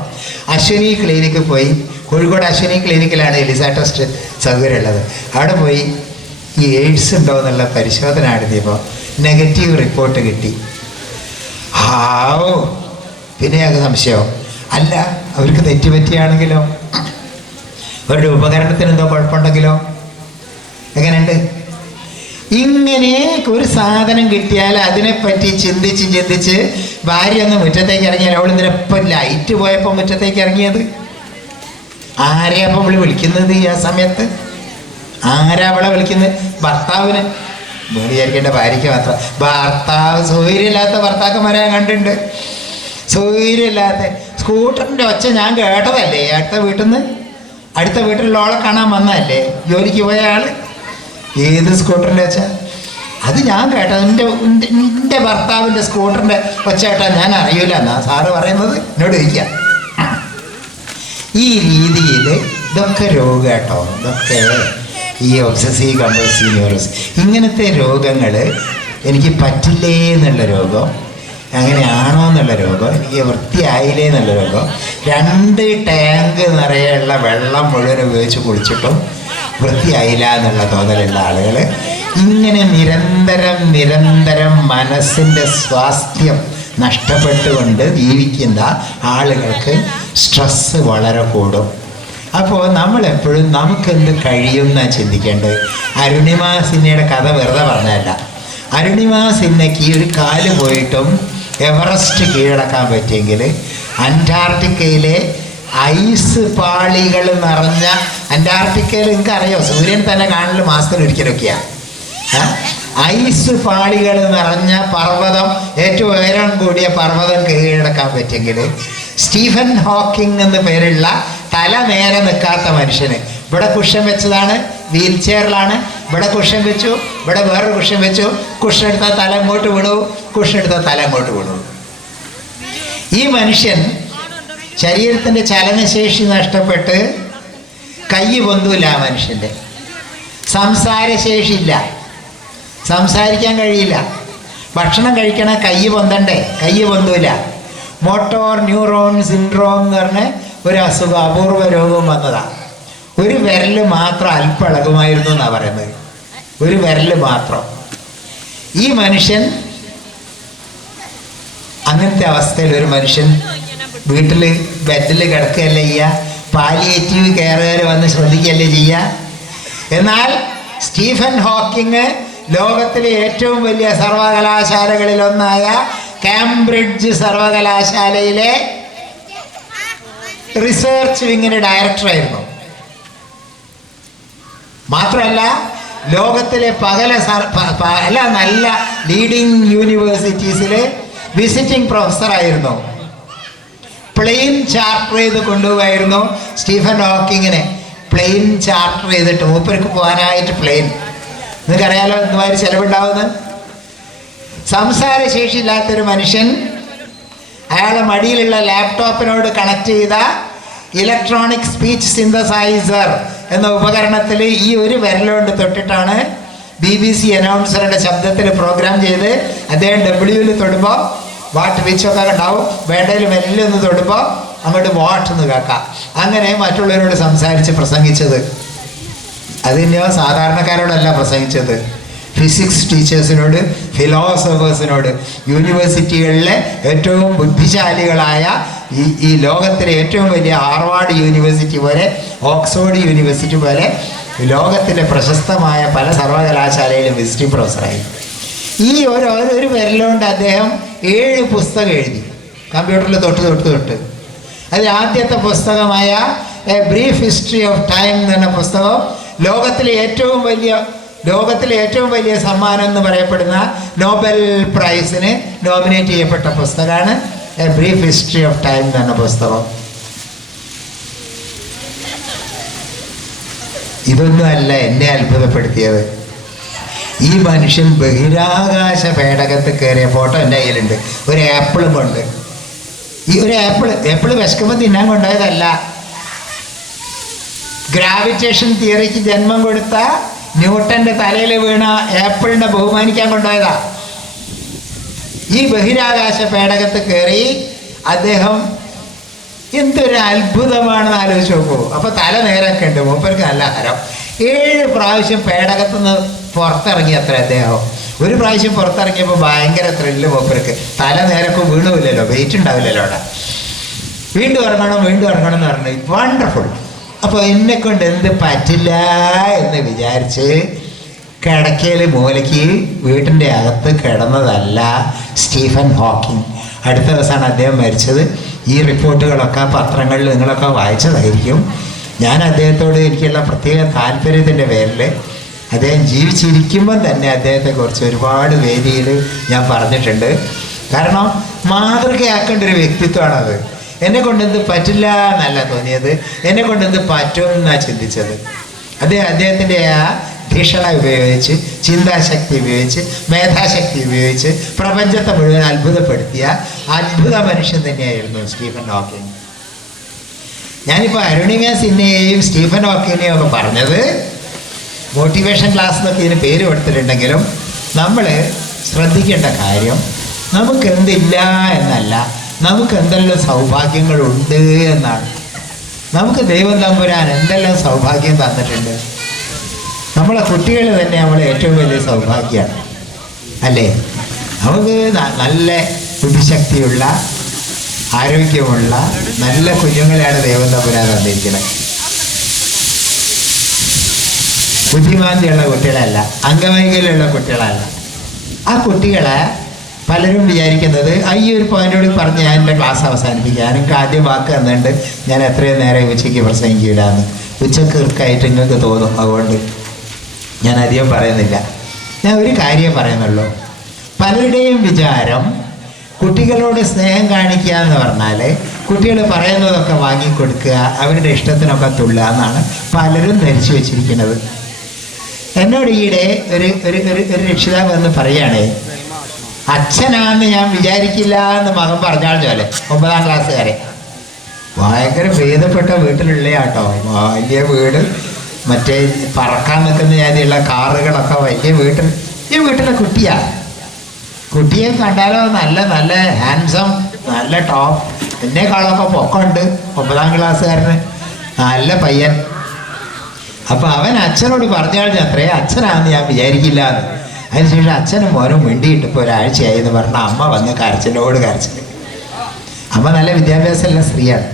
അശ്വിനി ക്ലിനിക്കിൽ പോയി, കോഴിക്കോട് അശ്വിനി ക്ലിനിക്കിലാണ് എലിസ ടെസ്റ്റ് സൗകര്യമുള്ളത്. അവിടെ പോയി ഈ എയ്ഡ്സ് ഉണ്ടോ എന്നുള്ള പരിശോധന നടത്തിയപ്പോൾ നെഗറ്റീവ് റിപ്പോർട്ട് കിട്ടി. പിന്നെ ഞങ്ങൾക്ക് സംശയം, അല്ല അവർക്ക് തെറ്റുപറ്റിയാണെങ്കിലോ, അവരുടെ ഉപകരണത്തിന് എന്തോ കുഴപ്പമുണ്ടെങ്കിലോ, എങ്ങനെയുണ്ട്? ഇങ്ങനെ ഒരു സാധനം കിട്ടിയാൽ അതിനെപ്പറ്റി ചിന്തിച്ച് ഭാര്യ ഒന്ന് മുറ്റത്തേക്ക് ഇറങ്ങിയാൽ അവൾ ഇതിനെപ്പം ലൈറ്റ് പോയപ്പോൾ മുറ്റത്തേക്ക് ഇറങ്ങിയത് ആരെയാ അപ്പം അവൾ വിളിക്കുന്നത്? ഈ ആ സമയത്ത് ആരാ അവളെ വിളിക്കുന്നത്? ഭർത്താവിന്. വിചാരിക്കേണ്ട ഭാര്യയ്ക്ക് മാത്രം. ഭർത്താവ് സൗകര്യമില്ലാത്ത ഭർത്താക്കന്മാരെ ഞാൻ കണ്ടിട്ടുണ്ട്. സൗകര്യമില്ലാത്ത സ്കൂട്ടറിൻ്റെ ഒച്ച ഞാൻ കേട്ടതല്ലേ, അടുത്ത വീട്ടിലുള്ള ആളെ കാണാൻ വന്നതല്ലേ, ജോലിക്ക് പോയ ആൾ. ഏത് സ്കൂട്ടറിൻ്റെ ഒച്ച? അത് ഞാൻ കേട്ടത്. എൻ്റെ ഭർത്താവിൻ്റെ സ്കൂട്ടറിൻ്റെ ഒച്ച കേട്ടാൽ ഞാൻ അറിയില്ല എന്നാ സാറ് പറയുന്നത്, എന്നോട് ചോദിക്കാം. ഈ രീതിയിൽ ഇതൊക്കെ രോഗം കേട്ടോ, ഇതൊക്കെ ഈ ഒബ്സസീവ് കമ്പൾസീവ് ന്യൂറോസിസ് ഇങ്ങനത്തെ രോഗങ്ങൾ. എനിക്ക് പറ്റില്ലേ എന്നുള്ള രോഗം, അങ്ങനെയാണോ എന്നുള്ള രോഗം, എനിക്ക് വൃത്തിയായില്ലേ എന്നുള്ള രോഗം, 2 ടാങ്ക് നിറയെയുള്ള വെള്ളം മുഴുവൻ ഉപയോഗിച്ച് കുളിച്ചിട്ടും വൃത്തിയായില്ല എന്നുള്ള തോന്നലുള്ള ആളുകൾ, ഇങ്ങനെ നിരന്തരം മനസ്സിൻ്റെ സ്വാസ്ഥ്യം നഷ്ടപ്പെട്ടുകൊണ്ട് ജീവിക്കുന്ന ആളുകൾക്ക് സ്ട്രെസ്സ് വളരെ കൂടും. അപ്പോൾ നമ്മളെപ്പോഴും നമുക്കെന്ത് കഴിയും എന്നാണ് ചിന്തിക്കേണ്ടത്. അരുണിമ സിന്നയുടെ കഥ വെറുതെ പറഞ്ഞതല്ല. അരുണിമ സിന്നയ്ക്ക് ഒരു കാല് പോയിട്ടും എവറസ്റ്റ് കീഴടക്കാൻ പറ്റിയെങ്കിൽ അന്റാർട്ടിക്കയിലെ ഐസ് പാളികൾ നിറഞ്ഞ, അന്റാർട്ടിക്കയിൽ നിങ്ങൾക്കറിയോ സൂര്യൻ തന്നെ കാണൽ മാസത്തിലൊരിക്കലൊക്കെയാണ്. ഐസ് പാളികൾ നിറഞ്ഞ പർവ്വതം, ഏറ്റവും ഉയരം കൂടിയ പർവ്വതം കീഴടക്കാൻ പറ്റിയെങ്കിൽ സ്റ്റീഫൻ ഹോക്കിംഗ് എന്ന് പേരുള്ള തല നേരെ നിൽക്കാത്ത മനുഷ്യന്, ഇവിടെ കുഷൻ വെച്ചതാണ്, വീൽ ചെയറിലാണ്, ഇവിടെ കുഷൻ വെച്ചു, ഇവിടെ വേറൊരു കുഷൻ വെച്ചു, കുഷൻ എടുത്താൽ തല ഇങ്ങോട്ട് വിടൂ, കുഷൻ എടുത്താൽ തല ഇങ്ങോട്ട് വിടൂ. ഈ മനുഷ്യൻ ശരീരത്തിൻ്റെ ചലനശേഷി നഷ്ടപ്പെട്ട് കൈ പൊന്തൂല, ആ മനുഷ്യൻ്റെ സംസാരശേഷിയില്ല, സംസാരിക്കാൻ കഴിയില്ല. ഭക്ഷണം കഴിക്കണ കൈ പൊന്തണ്ടേ, കൈ പൊന്തൂല. മോട്ടോർ ന്യൂറോൺ സിൻഡ്രോം എന്ന് പറഞ്ഞ ഒരു അസുഖം, അപൂർവ രോഗം വന്നതാണ്. ഒരു വിരൽ മാത്രം അല്പം ഇളകുമായിരുന്നു എന്നാണ് പറയുന്നത്, ഒരു വിരൽ മാത്രം. ഈ മനുഷ്യൻ അങ്ങനത്തെ അവസ്ഥയിൽ ഒരു മനുഷ്യൻ വീട്ടിൽ ബെഡിൽ കിടക്കുകയല്ലേ ചെയ്യുക, പാലിയേറ്റീവ് കെയറുകാർ വന്ന് ശ്രദ്ധിക്കുകയല്ലേ ചെയ്യുക. എന്നാൽ സ്റ്റീഫൻ ഹോക്കിങ് ലോകത്തിലെ ഏറ്റവും വലിയ സർവകലാശാലകളിലൊന്നായ കാംബ്രിഡ്ജ് സർവകലാശാലയിലെ റിസർച്ച് വിങ്ങിന് ഡയറക്ടറായിരുന്നു. മാത്രമല്ല ലോകത്തിലെ പല നല്ല ലീഡിങ് യൂണിവേഴ്സിറ്റീസിൽ വിസിറ്റിംഗ് പ്രൊഫസറായിരുന്നു. പ്ലെയിൻ ചാർട്ടർ ചെയ്ത് കൊണ്ടുപോകായിരുന്നു സ്റ്റീഫൻ ഹോക്കിങ്ങിനെ. പ്ലെയിൻ ചാർട്ടർ ചെയ്തിട്ട് മൂപ്പർക്ക് പോകാനായിട്ട് പ്ലെയിൻ, നിങ്ങൾക്കറിയാലോ എന്തുമാതിരി ചിലവുണ്ടാവുന്നത്. സംസാരശേഷി ഇല്ലാത്തൊരു മനുഷ്യൻ അയാളെ മടിയിലുള്ള ലാപ്ടോപ്പിനോട് കണക്ട് ചെയ്ത ഇലക്ട്രോണിക് സ്പീച്ച് സിന്തസൈസർ എന്ന ഉപകരണത്തിൽ ഈ ഒരു വിരലുകൊണ്ട് തൊട്ടിട്ടാണ് BBC അനൗൺസറുടെ ശബ്ദത്തിൽ പ്രോഗ്രാം ചെയ്ത് അദ്ദേഹം W തൊടുമ്പോൾ വാട്ട് വിച്ചൊക്കെ ഉണ്ടാവും, വേണ്ടതിൽ മെല്ലൊന്ന് തൊടുമ്പോൾ അങ്ങോട്ട് വാട്ട് എന്ന് കേൾക്കാം. അങ്ങനെ മറ്റുള്ളവരോട് സംസാരിച്ച് പ്രസംഗിച്ചത്. അതിനെയോ സാധാരണക്കാരോടല്ല പ്രസംഗിച്ചത്, ഫിസിക്സ് ടീച്ചേഴ്സിനോട്, ഫിലോസഫേഴ്സിനോട്, യൂണിവേഴ്സിറ്റികളിലെ ഏറ്റവും ബുദ്ധിശാലികളായ ഈ ലോകത്തിലെ ഏറ്റവും വലിയ ഹാർവാർഡ് യൂണിവേഴ്സിറ്റി പോലെ, ഓക്സ്ഫോർഡ് യൂണിവേഴ്സിറ്റി പോലെ ലോകത്തിലെ പ്രശസ്തമായ പല സർവകലാശാലയിലും വിസിറ്റിംഗ് പ്രൊഫസറായി. ഈ ഒരു വിരലുകൊണ്ട് അദ്ദേഹം 7 പുസ്തകം എഴുതി, കമ്പ്യൂട്ടറിൽ തൊട്ട്. അതിൽ ആദ്യത്തെ പുസ്തകമായ a brief history of time എന്ന പുസ്തകം ലോകത്തിലെ ഏറ്റവും വലിയ സമ്മാനം എന്ന് പറയപ്പെടുന്ന നോബൽ പ്രൈസിന് നോമിനേറ്റ് ചെയ്യപ്പെട്ട പുസ്തകമാണ് A brief history of time എന്ന പുസ്തകം. ഇതൊന്നുമല്ല എന്നെ അത്ഭുതപ്പെടുത്തിയത്. ഈ മനുഷ്യൻ ബഹിരാകാശ പേടകത്ത് കയറിയ ഫോട്ടോ എൻ്റെ കയ്യിലുണ്ട്. ഒരു ആപ്പിളും കൊണ്ട്. ഈ ഒരു ആപ്പിൾ വിശക്കുമ്പോൾ തിന്നാൻ കൊണ്ടുപോയതല്ല, ഗ്രാവിറ്റേഷൻ തിയറിക്ക് ജന്മം കൊടുത്ത ന്യൂട്ടൻ്റെ തലയിൽ വീണ ആപ്പിളിനെ ബഹുമാനിക്കാൻ കൊണ്ടുപോയതാ. ഈ ബഹിരാകാശ പേടകത്ത് കയറി അദ്ദേഹം, എന്തൊരു അത്ഭുതമാണെന്ന് ആലോചിച്ച് നോക്കൂ. അപ്പോൾ തല നേരൊക്കെ ഉണ്ട്, മൂപ്പർക്ക് നല്ല ഹരം. 7 പ്രാവശ്യം പേടകത്തുനിന്ന് പുറത്തിറങ്ങി അത്ര അദ്ദേഹം. ഒരു പ്രാവശ്യം പുറത്തിറങ്ങിയപ്പോൾ ഭയങ്കര ത്രില്ല് മൂപ്പർക്ക്. തല നേരൊക്കെ വീണുമില്ലല്ലോ, വെയിറ്റ് ഉണ്ടാവില്ലല്ലോ അവിടെ. വീണ്ടും ഇറങ്ങണം എന്ന് പറഞ്ഞു. വണ്ടർഫുൾ. അപ്പോൾ എന്നെക്കൊണ്ട് എന്ത് പറ്റില്ല എന്ന് വിചാരിച്ച് കിടക്കയിൽ മൂലയ്ക്ക് വീട്ടിൻ്റെ അകത്ത് കിടന്നതല്ല സ്റ്റീഫൻ ഹോക്കിംഗ്. അടുത്ത ദിവസമാണ് അദ്ദേഹം മരിച്ചത്. ഈ റിപ്പോർട്ടുകളൊക്കെ പത്രങ്ങളിൽ നിങ്ങളൊക്കെ വായിച്ചതായിരിക്കും. ഞാൻ അദ്ദേഹത്തോട് എനിക്കുള്ള പ്രത്യേക താല്പര്യത്തിൻ്റെ പേരിൽ അദ്ദേഹം ജീവിച്ചിരിക്കുമ്പം തന്നെ അദ്ദേഹത്തെക്കുറിച്ച് ഒരുപാട് വേദിയിൽ ഞാൻ പറഞ്ഞിട്ടുണ്ട്. കാരണം മാതൃകയാക്കേണ്ട ഒരു വ്യക്തിത്വമാണത്. എന്നെ കൊണ്ടെന്ത് പറ്റില്ല എന്നല്ല തോന്നിയത്, എന്നെ കൊണ്ടെന്ത് പറ്റും എന്നാണ് ചിന്തിച്ചത്. അദ്ദേഹത്തിൻ്റെ ആ ധിഷണ ഉപയോഗിച്ച്, ചിന്താശക്തി ഉപയോഗിച്ച്, മേധാശക്തി ഉപയോഗിച്ച് പ്രപഞ്ചത്തെ മുഴുവൻ അത്ഭുതപ്പെടുത്തിയ അത്ഭുത മനുഷ്യൻ തന്നെയായിരുന്നു സ്റ്റീഫൻ ഹോക്കിംഗ്. ഞാനിപ്പോൾ അരുണിമ സിന്നയെയും സ്റ്റീഫൻ ഹോക്കിങ്ങിനെയും ഒക്കെ പറഞ്ഞത് മോട്ടിവേഷൻ ക്ലാസ് എന്നൊക്കെ ഇതിന് പേര് കൊടുത്തിട്ടുണ്ടെങ്കിലും നമ്മൾ ശ്രദ്ധിക്കേണ്ട കാര്യം, നമുക്കെന്തില്ല എന്നല്ല, നമുക്ക് എന്തെല്ലാം സൗഭാഗ്യങ്ങളുണ്ട് എന്നാണ്. നമുക്ക് ദൈവം തമ്പുരാൻ എന്തെല്ലാം സൗഭാഗ്യം തന്നിട്ടുണ്ട്. നമ്മളെ കുട്ടികൾ തന്നെ നമ്മളെ ഏറ്റവും വലിയ സൗഭാഗ്യമാണ് അല്ലേ? നമുക്ക് നല്ല ബുദ്ധിശക്തിയുള്ള, ആരോഗ്യമുള്ള നല്ല കുഞ്ഞുങ്ങളെയാണ് ദൈവം തമ്പുരാൻ തന്നിരിക്കുന്നത്. ബുദ്ധിമാന്തിയുള്ള കുട്ടികളല്ല, അംഗവൈകല്യമുള്ള കുട്ടികളല്ല. ആ കുട്ടികളെ പലരും വിചാരിക്കുന്നത് ഈ ഒരു പോയിന്റോട് പറഞ്ഞ് ഞാൻ എൻ്റെ ക്ലാസ് അവസാനിപ്പിക്കുക, എനിക്ക് ആദ്യം വാക്ക് തന്നിട്ടുണ്ട് ഞാൻ എത്രയും നേരം ഉച്ചയ്ക്ക് പ്രസംഗിക്കില്ലാന്ന്. ഉച്ചക്ക് ഇർക്കായിട്ട് നിങ്ങൾക്ക് തോന്നും, അതുകൊണ്ട് ഞാൻ അധികം പറയുന്നില്ല. ഞാൻ ഒരു കാര്യം പറയുന്നുള്ളൂ. പലരുടെയും വിചാരം കുട്ടികളോട് സ്നേഹം കാണിക്കുക എന്ന് പറഞ്ഞാൽ കുട്ടികൾ പറയുന്നതൊക്കെ വാങ്ങിക്കൊടുക്കുക, അവരുടെ ഇഷ്ടത്തിനൊക്കെ തുള്ളുക എന്നാണ് പലരും ധരിച്ചു വച്ചിരിക്കുന്നത്. എന്നോട് ഈയിടെ ഒരു ഒരു ഒരു രക്ഷിതാവ് എന്ന് പറയുകയാണേ, അച്ഛനാന്ന് ഞാൻ വിചാരിക്കില്ല എന്ന് മകൻ പറഞ്ഞാൽ പോലെ 9ാം ക്ലാസ്സുകാരെ ഭയങ്കര ഭേദപ്പെട്ട വീട്ടിലുള്ള കേട്ടോ, വലിയ വീട്, മറ്റേ പറക്കാൻ നിൽക്കുന്ന ജാതിയുള്ള കാറുകളൊക്കെ വലിയ വീട്ടിലെ കുട്ടിയെ കണ്ടാലോ നല്ല നല്ല ഹാൻസം, നല്ല ടോപ്പ്, എന്നെക്കാളൊക്കെ പൊക്കമുണ്ട് 9ാം ക്ലാസ്സുകാരന്, നല്ല പയ്യൻ. അപ്പം അവൻ അച്ഛനോട് പറഞ്ഞാൽ അത്രേ അച്ഛനാണെന്ന് ഞാൻ വിചാരിക്കില്ല എന്ന്. അതിനുശേഷം അച്ഛനും മോനും വേണ്ടിയിട്ട് ഇപ്പോൾ ഒരാഴ്ചയായി എന്ന് പറഞ്ഞാൽ അമ്മ വന്ന് കരച്ചിലോട് കരച്ചിൽ. അമ്മ നല്ല വിദ്യാഭ്യാസമുള്ള സ്ത്രീയാണ്.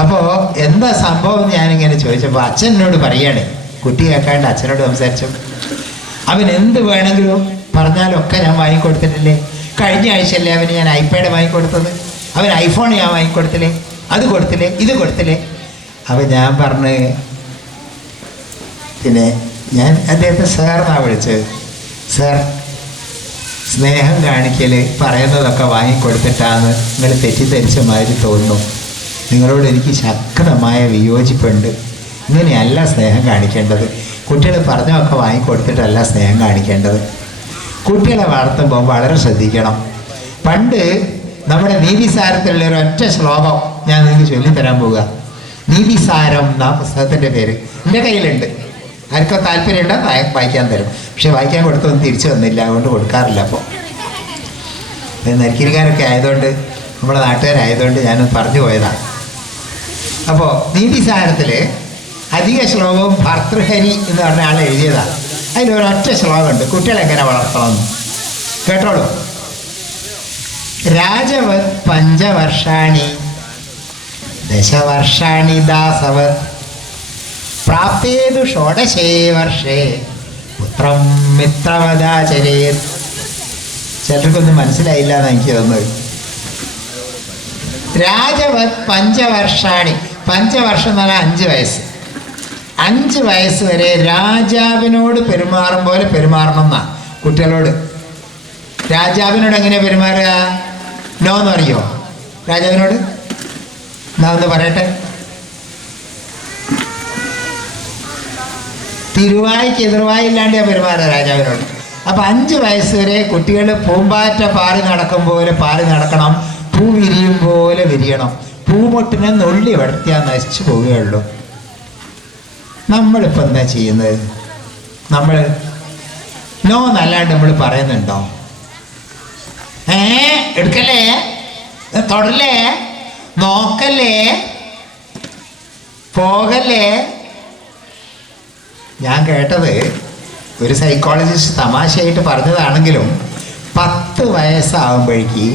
അപ്പോൾ എന്താ സംഭവം ഞാനിങ്ങനെ ചോദിച്ചപ്പോൾ അച്ഛൻ എന്നോട് പറയാണ്, കുട്ടി കേൾക്കാണ്ട് അച്ഛനോട് സംസാരിച്ചു. അവൻ എന്ത് വേണമെങ്കിലും പറഞ്ഞാലൊക്കെ ഞാൻ വാങ്ങിക്കൊടുത്തിട്ടില്ലേ? കഴിഞ്ഞ ആഴ്ചയല്ലേ അവന് ഞാൻ ഐപാഡ് വാങ്ങിക്കൊടുത്തത്, അവൻ ഐഫോൺ ഞാൻ വാങ്ങിക്കൊടുത്തില്ലേ, അത് കൊടുത്തില്ലേ, ഇത് കൊടുത്തില്ലേ? അപ്പം ഞാൻ പറഞ്ഞ്, പിന്നെ ഞാൻ അദ്ദേഹത്തെ സാറിനാണ് വിളിച്ചത്. സാർ, സ്നേഹം കാണിക്കൽ പറയുന്നതൊക്കെ വാങ്ങിക്കൊടുത്തിട്ടാന്ന് നിങ്ങൾ തെറ്റിദ്ധരിച്ച മാതിരി തോന്നുന്നു. നിങ്ങളോട് എനിക്ക് ശക്തമായ വിയോജിപ്പുണ്ട്. ഇങ്ങനെയല്ല സ്നേഹം കാണിക്കേണ്ടത്. കുട്ടികൾ പറഞ്ഞതൊക്കെ വാങ്ങിക്കൊടുത്തിട്ടല്ല സ്നേഹം കാണിക്കേണ്ടത്. കുട്ടികളെ വളർത്തുമ്പോൾ വളരെ ശ്രദ്ധിക്കണം. പണ്ട് നമ്മുടെ നീതിസാരത്തിലുള്ള ഒരു ഒറ്റ ശ്ലോകം ഞാൻ നിങ്ങൾക്ക് ചൊല്ലിത്തരാൻ പോവുക. നീതിസാരം എന്ന പുസ്തകത്തിൻ്റെ പേര് എൻ്റെ കയ്യിലുണ്ട്. ആർക്കോ താല്പര്യമുണ്ടോ വായിക്കാൻ തരും. പക്ഷെ വായിക്കാൻ കൊടുത്തൊന്നും തിരിച്ചു വന്നില്ല, അതുകൊണ്ട് കൊടുക്കാറില്ല. അപ്പോൾ നരിക്കിരിക്കാരൊക്കെ ആയതുകൊണ്ട്, നമ്മുടെ നാട്ടുകാരായതുകൊണ്ട് ഞാൻ പറഞ്ഞു പോയതാണ്. അപ്പോൾ നീതിസാരത്തിൽ അധിക ശ്ലോകവും ഭർതൃഹരി എന്ന് പറഞ്ഞ ആൾ എഴുതിയതാണ്. അതിലൊരൊറ്റ ശ്ലോകമുണ്ട് കുട്ടികളെങ്ങനെ വളർത്തണമെന്ന്. കേട്ടോളൂ. രാജവത് പഞ്ചവർഷാണി ദശവർഷാണി ദാസവത് പ്രാപ്തേതു ഷോഡശേ വർഷേ പുത്രം മിത്രവദാചരേത്. ചിലർക്കൊന്നും മനസ്സിലായില്ല എന്ന് എനിക്ക് തോന്നുന്നത്. രാജവത് പഞ്ചവർഷാണി, പഞ്ചവർഷം എന്ന് പറഞ്ഞാൽ 5 വയസ്സ്. 5 വയസ്സ് വരെ രാജാവിനോട് പെരുമാറും പോലെ പെരുമാറണം എന്നാണ് കുട്ടികളോട്. രാജാവിനോട് എങ്ങനെ പെരുമാറുക? നോ എന്ന് പറയോ രാജാവിനോട്? എന്നാ ഒന്ന് പറയട്ടെ. തിരുവായ്ക്ക് എതിർവായില്ലാണ്ട് പെരുമാറുക രാജാവിനോട്. അപ്പം 5 വയസ്സ് വരെ കുട്ടികൾ പൂമ്പാറ്റ പാറി നടക്കും പോലെ പാറി നടക്കണം, പൂ വിരിയും പോലെ വിരിയണം. പൂമൊട്ടിനെ നുള്ളി വളർത്തിയാൽ നശിച്ചു പോവുകയുള്ളൂ. നമ്മളിപ്പോൾ എന്താ ചെയ്യുന്നത്? നമ്മൾ നോ എന്നല്ലാണ്ട് നമ്മൾ പറയുന്നുണ്ടോ? എടുക്കല്ലേ, തൊടല്ലേ, നോക്കല്ലേ, പോകല്ലേ. ഞാൻ കേട്ടത് ഒരു സൈക്കോളജിസ്റ്റ് തമാശയായിട്ട് പറഞ്ഞതാണെങ്കിലും 10 വയസ്സാകുമ്പോഴേക്ക്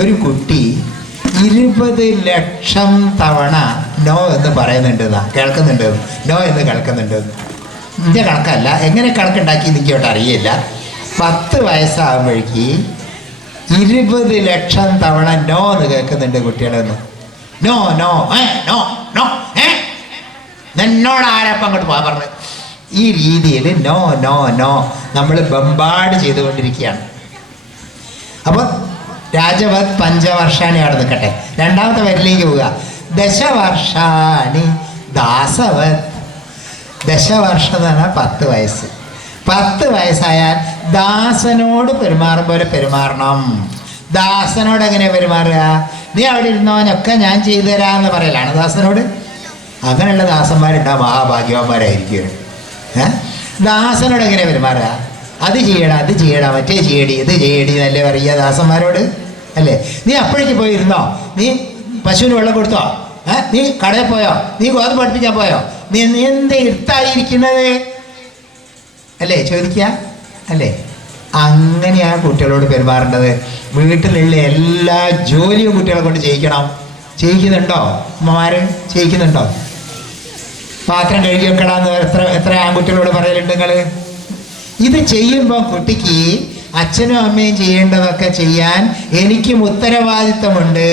ഒരു കുട്ടി 20 ലക്ഷം തവണ നോ എന്ന് പറയുന്നുണ്ട്, കേൾക്കുന്നുണ്ട്, നോ എന്ന് കേൾക്കുന്നുണ്ട്. എൻ്റെ കണക്കല്ല, എങ്ങനെ കണക്കുണ്ടാക്കി എനിക്കോട്ട് അറിയില്ല. 10 വയസ്സാകുമ്പോഴേക്ക് 20 ലക്ഷം തവണ നോ എന്ന് കേൾക്കുന്നുണ്ട് കുട്ടികളെന്ന്. നോ നോ നോ നോ എന്നോട് ആരപ്പം അങ്ങോട്ട് പോകാൻ പറഞ്ഞത്. ഈ രീതിയിൽ നോ നോ നോ നമ്മൾ ബമ്പാട് ചെയ്തുകൊണ്ടിരിക്കുകയാണ്. അപ്പോൾ രാജവത് പഞ്ചവർഷാണി അവിടെ നിൽക്കട്ടെ. രണ്ടാമത്തെ വരിലേക്ക് പോവുക. ദശവർഷാണി ദാസവത്. ദശവർഷം എന്ന് പറഞ്ഞാൽ 10 വയസ്സ്. 10 വയസ്സായാൽ ദാസനോട് പെരുമാറും പോലെ പെരുമാറണം. ദാസനോട് എങ്ങനെ പെരുമാറുക? നീ അവിടെ ഇരുന്നവനൊക്കെ ഞാൻ ചെയ്തു തരാമെന്ന് പറയലാണ് ദാസനോട്. അങ്ങനെയുള്ള ദാസന്മാരുണ്ടാവും, മഹാഭാഗ്യവാന്മാരായിരിക്കും. ദാസനോട് എങ്ങനെ പെരുമാറുക? അത് ചെയ്യടാ, അത് ചെയ്യടാ, മറ്റേ ചെയ്യടി, ഇത് ചെയ്യടി എന്നല്ലേ പറയുക ദാസന്മാരോട്, അല്ലേ? നീ അപ്പോഴേക്ക് പോയിരുന്നോ? നീ പശുവിന് വെള്ളം കൊടുത്തോ? നീ കടയിൽ പോയോ? നീ ഗോതമ്പ് പഠിപ്പിക്കാൻ പോയോ? നീ എന്ത് ഇരുത്തായിരിക്കുന്നത് അല്ലേ ചോദിക്കുക, അല്ലേ? അങ്ങനെയാണ് കുട്ടികളോട് പെരുമാറേണ്ടത്. വീട്ടിലുള്ള എല്ലാ ജോലിയും കുട്ടികളെ കൊണ്ട് ചെയ്യിക്കണം. ചെയ്യിക്കുന്നുണ്ടോ അമ്മമാർ? ചെയ്യിക്കുന്നുണ്ടോ? പാത്രം കഴുകി വെക്കണമെന്ന് എത്ര ആൺകുട്ടികളോട് പറയലുണ്ട് നിങ്ങൾ? ഇത് ചെയ്യുമ്പോൾ കുട്ടിക്ക് അച്ഛനും അമ്മയും ചെയ്യേണ്ടതൊക്കെ ചെയ്യാൻ എനിക്കും ഉത്തരവാദിത്തമുണ്ട്,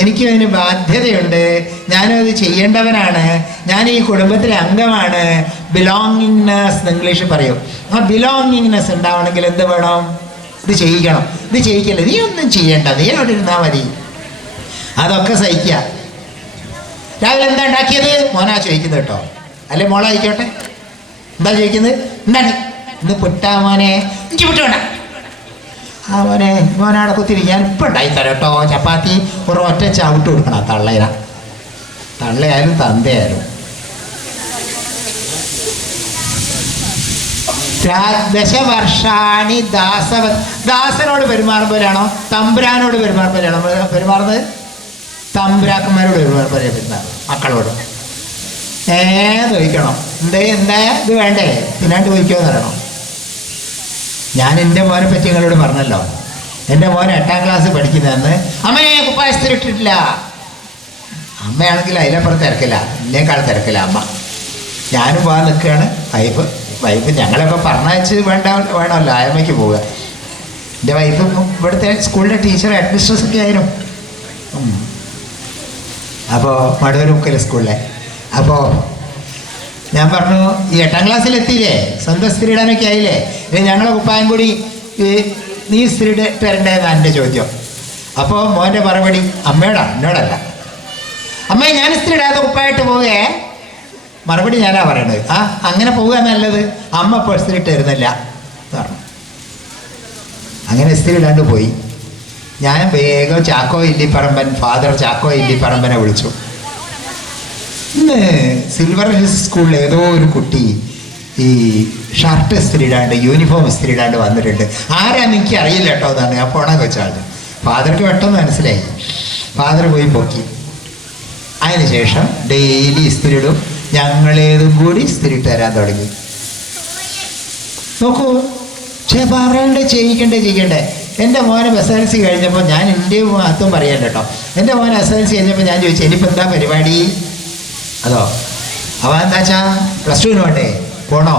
എനിക്കും അതിന് ബാധ്യതയുണ്ട്, ഞാനത് ചെയ്യേണ്ടവനാണ്, ഞാൻ ഈ കുടുംബത്തിലെ അംഗമാണ്. ബിലോങ്ങിങ്നെസ് എന്ന് ഇംഗ്ലീഷിൽ പറയും. ആ ബിലോങ്ങിങ്നെസ് ഉണ്ടാവണമെങ്കിൽ എന്ത് വേണം? ഇത് ചെയ്യിക്കണം. ഇത് ചെയ്യിക്കല്ലേ, നീ ഒന്നും ചെയ്യണ്ട, നീ അവിടെ ഇരുന്നാൽ മതി, അതൊക്കെ സഹിക്കുക. രാവിലെ എന്താ ഉണ്ടാക്കിയത് മോനാ ചോദിക്കുന്നത് കേട്ടോ, അല്ലെ മോളെ ആയിക്കോട്ടെ. എന്താ ചോദിക്കുന്നത്? എന്താണ് ഇന്ന്? പുട്ടാ മോനെ. എനിക്ക് പുട്ട് വേണ്ട. ആ മോനെ, മോനാടെ കുത്തിരി ഞാൻ ഇപ്പം ഉണ്ടായിത്തരാം കേട്ടോ ചപ്പാത്തി. ഒരു ഒറ്റ ചവിട്ട് കൊടുക്കണം തള്ളയായാലും തന്തയായാലും. ദശവർഷാണി ദാസനോട് പെരുമാറുമ്പോഴാണോ തമ്പുരാനോട് പെരുമാറുമ്പോഴാണോ പെരുമാറുന്നത്? തമ്പുരാക്കന്മാരോട് പെരുമാറും മക്കളോട്. ചോദിക്കണം, എന്താ ഇത് വേണ്ടേ, പിന്നാണ്ട് ചോദിക്കുമെന്ന് പറയണം. ഞാൻ എൻ്റെ മോനെ പറ്റി നിങ്ങളോട് പറഞ്ഞല്ലോ. എൻ്റെ മോൻ 8ാം ക്ലാസ് പഠിക്കുന്നതെന്ന് അമ്മയെ കുപ്പായസ്ഥരിട്ടിട്ടില്ല. അമ്മയാണെങ്കിൽ അതിലപ്പുറം തിരക്കില്ല, എന്നേക്കാൾ തിരക്കില്ല അമ്മ. ഞാനും പോകാൻ നിൽക്കുകയാണ്. വൈഫ് ഞങ്ങളൊക്കെ പറഞ്ഞയച്ച് വേണമല്ലോ ആയമ്മയ്ക്ക് പോവുക. എൻ്റെ വൈഫ് ഇവിടുത്തെ സ്കൂളിലെ ടീച്ചർ അഡ്മിനിസ്ട്രേഷൻ ഒക്കെ ആയിരുന്നു. അപ്പോൾ മടൂർ മുക്കൽ സ്കൂളിലെ. അപ്പോൾ ഞാൻ പറഞ്ഞു, ഈ 8ാം ക്ലാസ്സിലെത്തിയില്ലേ, സ്വന്തം സ്ത്രീ ഇടാനൊക്കെ ആയില്ലേ, ഇനി ഞങ്ങളെ കുപ്പായം കൂടി നീ സ്ത്രീ തരണ്ടേന്നാണ് എൻ്റെ ചോദ്യം. അപ്പോൾ മോൻ്റെ മറുപടി അമ്മയോടാ, എന്നോടല്ല. അമ്മയെ ഞാൻ സ്ത്രീ ഇടാതെ കുപ്പായിട്ട് പോവുകേ. മറുപടി ഞാനാ പറയണത്. അങ്ങനെ പോവുക നല്ലത്, അമ്മ ഇപ്പോൾ സ്ത്രീ ഇട്ടിരുന്നില്ല എന്ന് പറഞ്ഞു. അങ്ങനെ സ്ത്രീ ഇടാണ്ട് പോയി. ഞാൻ വേഗം ഫാദർ ചാക്കോ ഇല്ലിപ്പറമ്പനെ വിളിച്ചു. ഇന്ന് സിൽവർ ഹിൽസ് സ്കൂളിൽ ഏതോ ഒരു കുട്ടി ഈ ഷർട്ട് ഇസ്തിരി ഇടാണ്ട് യൂണിഫോം ഇസ്തിരി ഇടാണ്ട് വന്നിട്ടുണ്ട്. ആരാന്ന് എനിക്ക് അറിയില്ല കേട്ടോ എന്നാണ് ഞാൻ പോണാന്ന് വെച്ചാൽ. ഫാദർക്ക് പെട്ടെന്ന് മനസ്സിലായി. ഫാദർ പോയി പൊക്കി. അതിനുശേഷം ഡെയിലി ഇസ്തിരി ഇടും. ഞങ്ങളേതും കൂടി ഇസ്തിരി ഇട്ട് തരാൻ തുടങ്ങി. നോക്കൂ, ചെയ്യിക്കണ്ടേ. എൻ്റെ മോനെ SLC കഴിഞ്ഞപ്പോൾ ഞാൻ എൻ്റെ മഹത്വം പറയാൻ കേട്ടോ. എൻ്റെ മോനെ SLC കഴിഞ്ഞപ്പോൾ ഞാൻ ചോദിച്ചു, ഇനിയിപ്പോൾ എന്താ പരിപാടി? അതോ അവൻ എന്താ വെച്ചാൽ +2 വേണ്ടേ, പോണോ?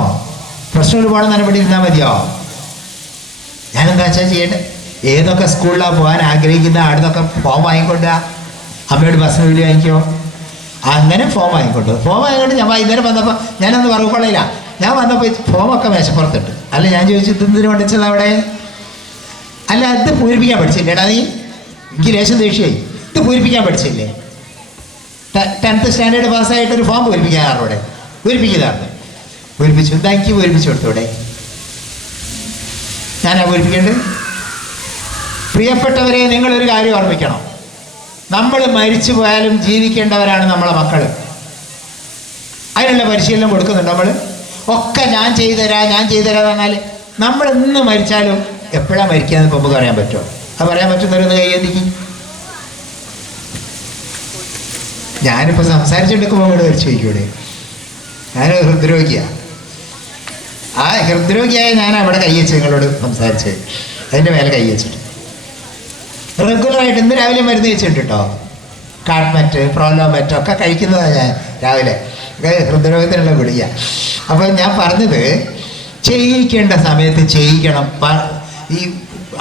+2 പോകണം തന്നെ ഇവിടെ ഇരുന്നാൽ മതിയോ? ഞാനെന്താ വെച്ചാൽ ചെയ്യേണ്ടത്? ഏതൊക്കെ സ്കൂളിലാണ് പോകാൻ ആഗ്രഹിക്കുന്ന അവിടുന്നൊക്കെ ഫോം വാങ്ങിക്കൊണ്ടുക. അമ്മയോട് ബസ്സിന് വേണ്ടി വാങ്ങിക്കോ. അങ്ങനെ ഫോം വാങ്ങിക്കൊണ്ട് ഞാൻ വൈകുന്നേരം വന്നപ്പോൾ ഞാനൊന്ന് പറകൊള്ളില്ല. ഞാൻ വന്നപ്പോൾ ഫോമൊക്കെ മേശപ്പുറത്തിട്ട്. അല്ല, ഞാൻ ചോദിച്ചു, ഇതെന്തിനു കൊണ്ടുവച്ചത് അവിടെ? അല്ല, ഇത് പൂരിപ്പിക്കാൻ പഠിച്ചില്ലേടാ നീ? എനിക്ക് ലേശം ദേഷ്യമായി. ഇത് പൂരിപ്പിക്കാൻ പഠിച്ചില്ലേ? 10th standard പാസ്സായിട്ടൊരു form പൂരിപ്പിക്കാറുടെ പൂരിപ്പിച്ചു. എന്താ എനിക്ക് പൂരിപ്പിച്ചു കൊടുത്തൂടെ? ഞാനാ പൂരിപ്പിക്കേണ്ടത്? പ്രിയപ്പെട്ടവരെ, നിങ്ങളൊരു കാര്യം ഓർമ്മിക്കണം. നമ്മൾ മരിച്ചു പോയാലും ജീവിക്കേണ്ടവരാണ് നമ്മളെ മക്കൾ. അതിനുള്ള പരിശീലനം കൊടുക്കുന്നുണ്ട് നമ്മൾ. ഒക്കെ ഞാൻ ചെയ്തു തരാം പറഞ്ഞാൽ നമ്മൾ എന്ന് മരിച്ചാലും എപ്പോഴാണ് മരിക്കാന്ന് ഇപ്പം നമുക്ക് പറയാൻ പറ്റുമോ? അത് പറയാൻ പറ്റുന്നവരൊന്ന് കൈയ്യതിക്ക്. ഞാനിപ്പോൾ സംസാരിച്ചെടുക്കുമ്പോൾ ഇവിടെ മരിച്ചു വയ്ക്കൂടെ? ഞാൻ ഹൃദ്രോഗിയാണ്. ആ ഹൃദ്രോഗിയായ ഞാൻ അവിടെ കൈവച്ച് നിങ്ങളോട് സംസാരിച്ചത്. അതിൻ്റെ മേലെ കൈവച്ചിട്ട് റെഗുലറായിട്ട് ഇന്ന് രാവിലെ മരുന്ന് കഴിച്ചിട്ടുണ്ട് കേട്ടോ. കാഡ്മെറ്റ്, പ്രോലോമെറ്റ് ഒക്കെ കഴിക്കുന്നതാണ് ഞാൻ രാവിലെ. ഹൃദ്രോഗത്തിനുള്ള ഗുളിക. അപ്പോൾ ഞാൻ പറഞ്ഞത്, ചെയ്യിക്കേണ്ട സമയത്ത് ചെയ്യിക്കണം. ഈ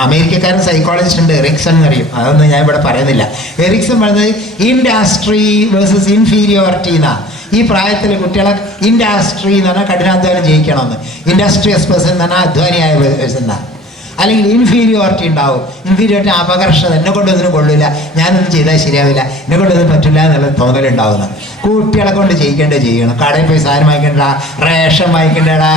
അമേരിക്കക്കാരൻ സൈക്കോളജിസ്റ്റ് ഉണ്ട്, എറിക്സൺ എന്നറിയും. അതൊന്നും ഞാൻ ഇവിടെ പറയുന്നില്ല. എറിക്സൺ പറഞ്ഞത് ഇൻഡസ്ട്രി വേഴ്സസ് ഇൻഫീരിയോറിറ്റി എന്നാണ്. ഈ പ്രായത്തിൽ കുട്ടികളെ ഇൻഡസ്ട്രി എന്ന് പറഞ്ഞാൽ കഠിനാധ്വാനം ചെയ്യിക്കണമെന്ന്, ഇൻഡസ്ട്രിയസ് പേഴ്സൺ എന്ന് പറഞ്ഞാൽ അധ്വാനിയായ പേഴ്സൺ എന്നാണ്. അല്ലെങ്കിൽ ഇൻഫീരിയോറിറ്റി ഉണ്ടാവും. ഇൻഫീരിയോറിറ്റി അപകർഷത, എന്നെ കൊണ്ടൊന്നിനും കൊള്ളില്ല, ഞാനൊന്നും ചെയ്താൽ ശരിയാവില്ല, എന്നെ കൊണ്ടൊന്നും പറ്റില്ല എന്നുള്ള തോന്നലുണ്ടാവുന്ന കുട്ടികളെ കൊണ്ട് ചെയ്യണം. കടയിൽ പോയി സാധനം വാങ്ങിക്കണ്ട, റേഷൻ വാങ്ങിക്കണ്ടടാ,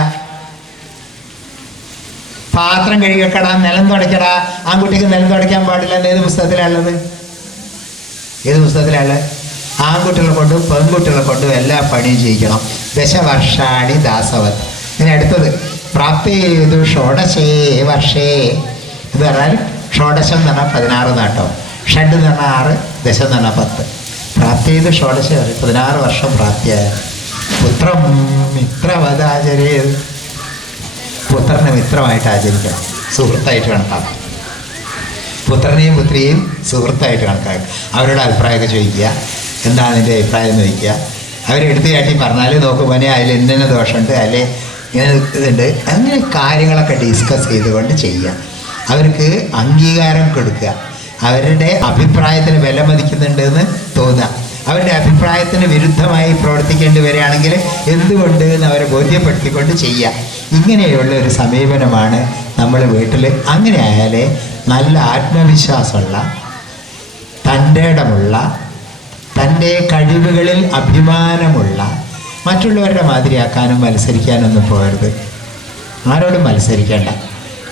പാത്രം കഴുകി വെക്കടാ, നിലം തുടയ്ക്കടാ. ആൺകുട്ടിക്ക് നിലം തുടയ്ക്കാൻ പാടില്ല എന്ന് ഏത് പുസ്തകത്തിലാണുള്ളത്? ആൺകുട്ടികളെ കൊണ്ടും പെൺകുട്ടികളെ കൊണ്ടും എല്ലാ പണിയും ചെയ്യിക്കണം. ദശവർഷാണി ദാസവത്. ഇനി അടുത്തത് പ്രാപ്തേതു ഷോഡശേ വർഷേ എന്ന് പറഞ്ഞാൽ ഷോഡശം എന്ന് പറഞ്ഞാൽ 16 നാട്ടോ, ഷഡ് എന്ന് പറഞ്ഞാൽ 6, ദശം എന്ന് പറഞ്ഞാൽ 10. പ്രാപ്തേതു ഷോഡശ 16 വർഷം പ്രാപ്തിയായ പുത്രം മിത്രവതാചരേ, പുത്രനെ മിത്രമായിട്ട് ആചരിക്കണം, സുഹൃത്തായിട്ട് കണക്കാക്കണം. പുത്രനെയും പുത്രിയെയും സുഹൃത്തായിട്ട് കണക്കാക്കുക. അവരുടെ അഭിപ്രായമൊക്കെ ചോദിക്കുക, എന്താണ് നിൻ്റെ അഭിപ്രായം എന്ന് ചോദിക്കുക. അവരെടുത്ത് കാട്ടി പറഞ്ഞാൽ നോക്കുമ്പോൾ അതിൽ ഇന്ന ദോഷമുണ്ട്, അല്ലെ ഇങ്ങനെ ഇതുണ്ട്, അങ്ങനെ കാര്യങ്ങളൊക്കെ ഡിസ്കസ് ചെയ്തുകൊണ്ട് ചെയ്യുക. അവർക്ക് അംഗീകാരം കൊടുക്കുക, അവരുടെ അഭിപ്രായത്തിന് വില മതിക്കുന്നുണ്ട് എന്ന് തോന്നുക. അവരുടെ അഭിപ്രായത്തിന് വിരുദ്ധമായി പ്രവർത്തിക്കേണ്ടി വരികയാണെങ്കിൽ എന്തുകൊണ്ട് എന്ന് അവരെ ബോധ്യപ്പെടുത്തിക്കൊണ്ട് ചെയ്യുക. ഇങ്ങനെയുള്ള ഒരു സമീപനമാണ് നമ്മൾ വീട്ടിൽ. അങ്ങനെ ആയാലേ നല്ല ആത്മവിശ്വാസമുള്ള, തൻ്റെ ഇടമുള്ള, തൻ്റെ കഴിവുകളിൽ അഭിമാനമുള്ള, മറ്റുള്ളവരുടെ മാതിരിയാക്കാനും മത്സരിക്കാനൊന്നും പോകരുത്. ആരോടും മത്സരിക്കേണ്ട.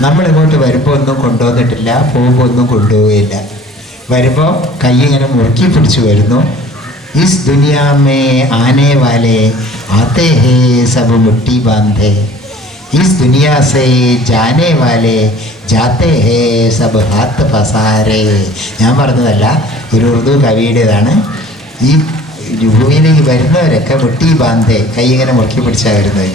നമ്മളിങ്ങോട്ട് വരുമ്പോൾ ഒന്നും കൊണ്ടുവന്നിട്ടില്ല, പോകുമ്പോൾ ഒന്നും കൊണ്ടുപോവുകയില്ല. വരുമ്പോൾ കൈ ഇങ്ങനെ മുറുക്കി പിടിച്ചു വരുന്നു. ഇസ് ദുനിയാ മേ ആനെ വാലെ ആത്തെ ഹേ സബ് മുട്ടി ബാന്ധേ, ഇസ് ദുനിയാ സേ ജാനെ വാലെ ജാത്തെ ഹേ സബ് ഹാത്ത് പസാരേ. ഞാൻ പറഞ്ഞതല്ല, ഒരു ഉറുദു കവിയുടേതാണ്. ഈ ഭൂമിയിലേക്ക് വരുന്നവരൊക്കെ മുട്ടി ബാന്ധേ, കൈ ഇങ്ങനെ മുറുക്കി പിടിച്ചാണ് വരുന്നത്.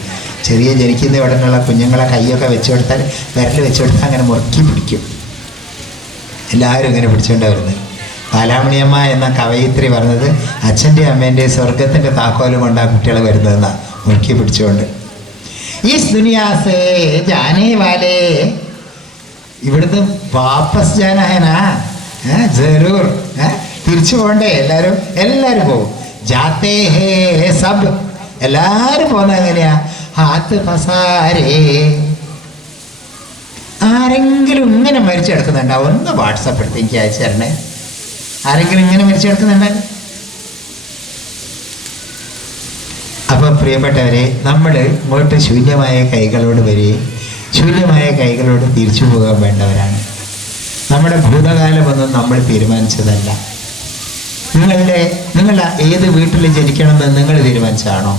ചെറിയ ജനിക്കുന്ന ഉടനെയുള്ള കുഞ്ഞുങ്ങളെ കൈയൊക്കെ വെച്ചു കൊടുത്താൽ, വിരൽ വെച്ചു കൊടുത്താൽ അങ്ങനെ മുറുക്കി പിടിക്കും. എല്ലാവരും ഇങ്ങനെ പിടിച്ചുകൊണ്ട് വരുന്നത്. ബാലാമണിയമ്മ എന്ന കവയിത്രി പറഞ്ഞത് അച്ഛൻ്റെ അമ്മേൻ്റെ സ്വർഗത്തിൻ്റെ താക്കോലും കൊണ്ടാണ് കുട്ടികൾ വരുന്നതെന്നാണ്, മുറുക്കി പിടിച്ചുകൊണ്ട്. ഈ ദുനിയാസേ ജാനേ വാലേ, ഇവിടുന്ന് വാപ്പസ് ജാനായനാ, ജറൂർ, തിരിച്ചു പോകണ്ടേ? എല്ലാവരും പോകും. ജാത്തേ ഹേ സബ്, എല്ലാവരും പോകുന്നത് എങ്ങനെയാ? ഹാത്ത് പസാരേ. ആരെങ്കിലും ഇങ്ങനെ മരിച്ചെടുക്കുന്നുണ്ടാവും? ഒന്ന് വാട്സപ്പ് എടുത്ത് എനിക്ക് അയച്ചു തരണേ. ആരെങ്കിലും ഇങ്ങനെ മരിച്ചെടുക്കുന്നുണ്ട്? അപ്പം പ്രിയപ്പെട്ടവരെ, നമ്മൾ ഇങ്ങോട്ട് ശൂന്യമായ കൈകളോട് വരികയും ശൂന്യമായ കൈകളോട് തിരിച്ചു പോകാൻ വേണ്ടവരാണ്. നമ്മുടെ ഭൂതകാലമൊന്നും നമ്മൾ തീരുമാനിച്ചതല്ല. നിങ്ങൾ ഏത് വീട്ടിൽ ജനിക്കണമെന്ന് നിങ്ങൾ തീരുമാനിച്ചതാണോ?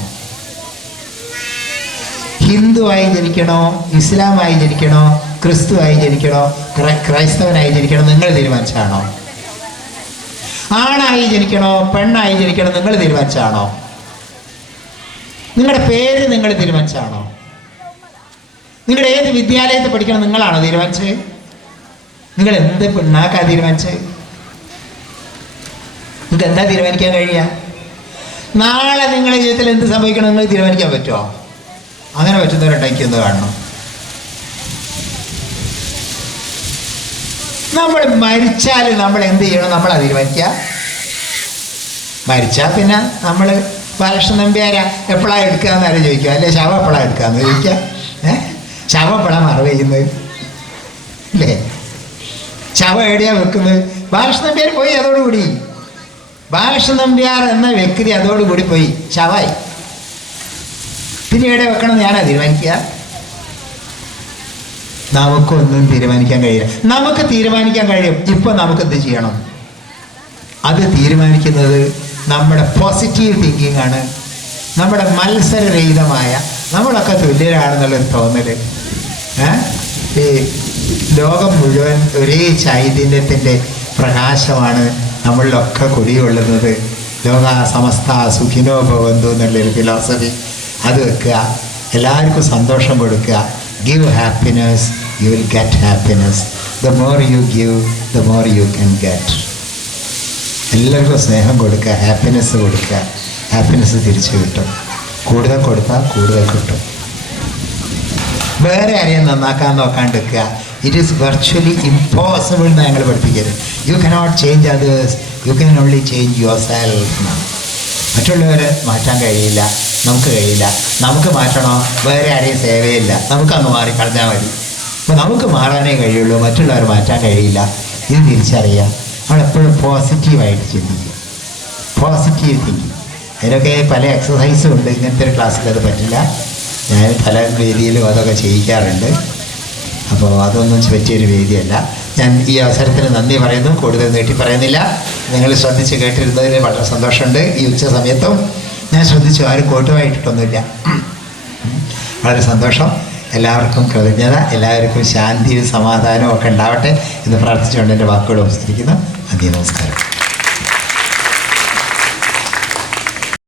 ഹിന്ദുവായി ജനിക്കണോ, ഇസ്ലാമായി ജനിക്കണോ, ക്രിസ്തുവായി ജനിക്കണോ, ക്രൈസ്തവനായി ജനിക്കണോ നിങ്ങൾ തീരുമാനിച്ചതാണോ? ആണായി ജനിക്കണോ, പെണ്ണായി ജനിക്കണോ നിങ്ങൾ തീരുമാനിച്ചതാണോ? നിങ്ങളുടെ പേര് നിങ്ങൾ തീരുമാനിച്ചതാണോ? നിങ്ങളുടെ ഏത് വിദ്യാലയത്തിൽ പഠിക്കണം നിങ്ങളാണോ തീരുമാനിച്ചത്? നിങ്ങൾ എന്ത് പെണ്ണാക്കാ തീരുമാനിച്ചത്? നിങ്ങൾക്ക് എന്താ തീരുമാനിക്കാൻ കഴിയുക? നാളെ നിങ്ങളുടെ ജീവിതത്തിൽ എന്ത് സംഭവിക്കണം നിങ്ങൾ തീരുമാനിക്കാൻ പറ്റുമോ? അങ്ങനെ പറ്റുന്നവരുണ്ടാക്കിയൊന്ന് കാണണം. നമ്മൾ മരിച്ചാൽ നമ്മൾ എന്ത് ചെയ്യണം നമ്മളാ തീരുമാനിക്കുക. മരിച്ചാൽ പിന്നെ നമ്മൾ ബാലകൃഷ്ണൻ നമ്പ്യാരാ എപ്പോഴാണ് എടുക്കുക എന്നാരും ചോദിക്കുക, അല്ലെ ശവം എപ്പോഴാണ് എടുക്കുക എന്ന് ചോദിക്കുക. ശവം എപ്പോഴാണ് മറവ് ചെയ്യുന്നത്? അല്ലേ? ശവം എവിടെയാണ് വെക്കുന്നത്? ബാലകൃഷ്ണൻ നമ്പ്യാർ പോയി, അതോടുകൂടി ബാലകൃഷ്ണൻ നമ്പ്യാർ എന്ന വ്യക്തി അതോടുകൂടി പോയി, ശവമായി. പിന്നെ എവിടെ വെക്കണം ഞാനാ തീരുമാനിക്കുക? നമുക്കൊന്നും തീരുമാനിക്കാൻ കഴിയില്ല. നമുക്ക് തീരുമാനിക്കാൻ കഴിയും ഇപ്പം നമുക്ക് എന്ത് ചെയ്യണം. അത് തീരുമാനിക്കുന്നത് നമ്മുടെ പോസിറ്റീവ് തിങ്കിങ് ആണ്. നമ്മുടെ മത്സരരഹിതമായ, നമ്മളൊക്കെ തുല്യരാണെന്നുള്ളൊരു തോന്നൽ. ഈ ലോകം മുഴുവൻ ഒരേ ചൈതന്യത്തിൻ്റെ പ്രകാശമാണ് നമ്മളിലൊക്കെ കുടികൊള്ളുന്നത്. ലോക സമസ്ത സുഖിനോ ഭവന്തു എന്നുള്ളൊരു ഫിലോസഫി അത് വെക്കുക. എല്ലാവർക്കും സന്തോഷം കൊടുക്കുക. Give happiness, you will get happiness. The more you give, the more you can get. എല്ലാവർക്കും സ്നേഹം കൊടുക്കുക, ഹാപ്പിനെസ് കൊടുക്കുക. ഹാപ്പിനെസ് തിരിച്ചു കിട്ടും. കൂടുതൽ കൊടുത്താൽ കൂടുതൽ കിട്ടും. വേറെ ആരെയും നന്നാക്കാൻ നോക്കാണ്ടിരിക്കുക. ഇറ്റ് ഈസ് വെർച്വലി ഇമ്പോസിബിൾ എന്ന് ഞങ്ങൾ പഠിപ്പിക്കരുത്. You cannot change others, you can only change yourself. മറ്റുള്ളവരെ മാറ്റാൻ കഴിയില്ല, നമുക്ക് കഴിയില്ല. നമുക്ക് മാറ്റണോ? വേറെ ആരെയും സേവയില്ല, നമുക്കങ്ങ് മാറിക്കളഞ്ഞാൽ മതി. അപ്പോൾ നമുക്ക് മാറാനേ കഴിയുള്ളൂ, മറ്റുള്ളവർ മാറ്റാൻ കഴിയില്ല. ഇത് തിരിച്ചറിയാം. നമ്മളെപ്പോഴും പോസിറ്റീവായിട്ട് ചിന്തിക്കുക, പോസിറ്റീവ് തിങ്കിങ്. അതിനൊക്കെ പല എക്സസൈസും ഉണ്ട്. ഇങ്ങനത്തെ ഒരു ക്ലാസ്സിൽ അത് പറ്റില്ല. ഞാൻ പല വേദിയിലും അതൊക്കെ ചെയ്യിക്കാറുണ്ട്. അപ്പോൾ അതൊന്നും പറ്റിയൊരു വേദിയല്ല. ഞാൻ ഈ അവസരത്തിന് നന്ദി പറയുന്നു. കൂടുതൽ നീട്ടി പറയുന്നില്ല. നിങ്ങൾ ശ്രദ്ധിച്ച് കേട്ടിരുന്നതിൽ വളരെ സന്തോഷമുണ്ട്. ഈ ഉച്ച സമയത്തും ഞാൻ ശ്രദ്ധിച്ചു, ആരും കോട്ടുമായിട്ടിട്ടൊന്നുമില്ല. വളരെ സന്തോഷം. എല്ലാവർക്കും കൃതജ്ഞത, എല്ലാവർക്കും ശാന്തിയും സമാധാനവും ഒക്കെ ഉണ്ടാവട്ടെ എന്ന് പ്രാർത്ഥിച്ചുകൊണ്ട് എൻ്റെ വാക്കുകൾ ഉപസ്ഥിരിക്കുന്നു. നന്ദി, നമസ്കാരം.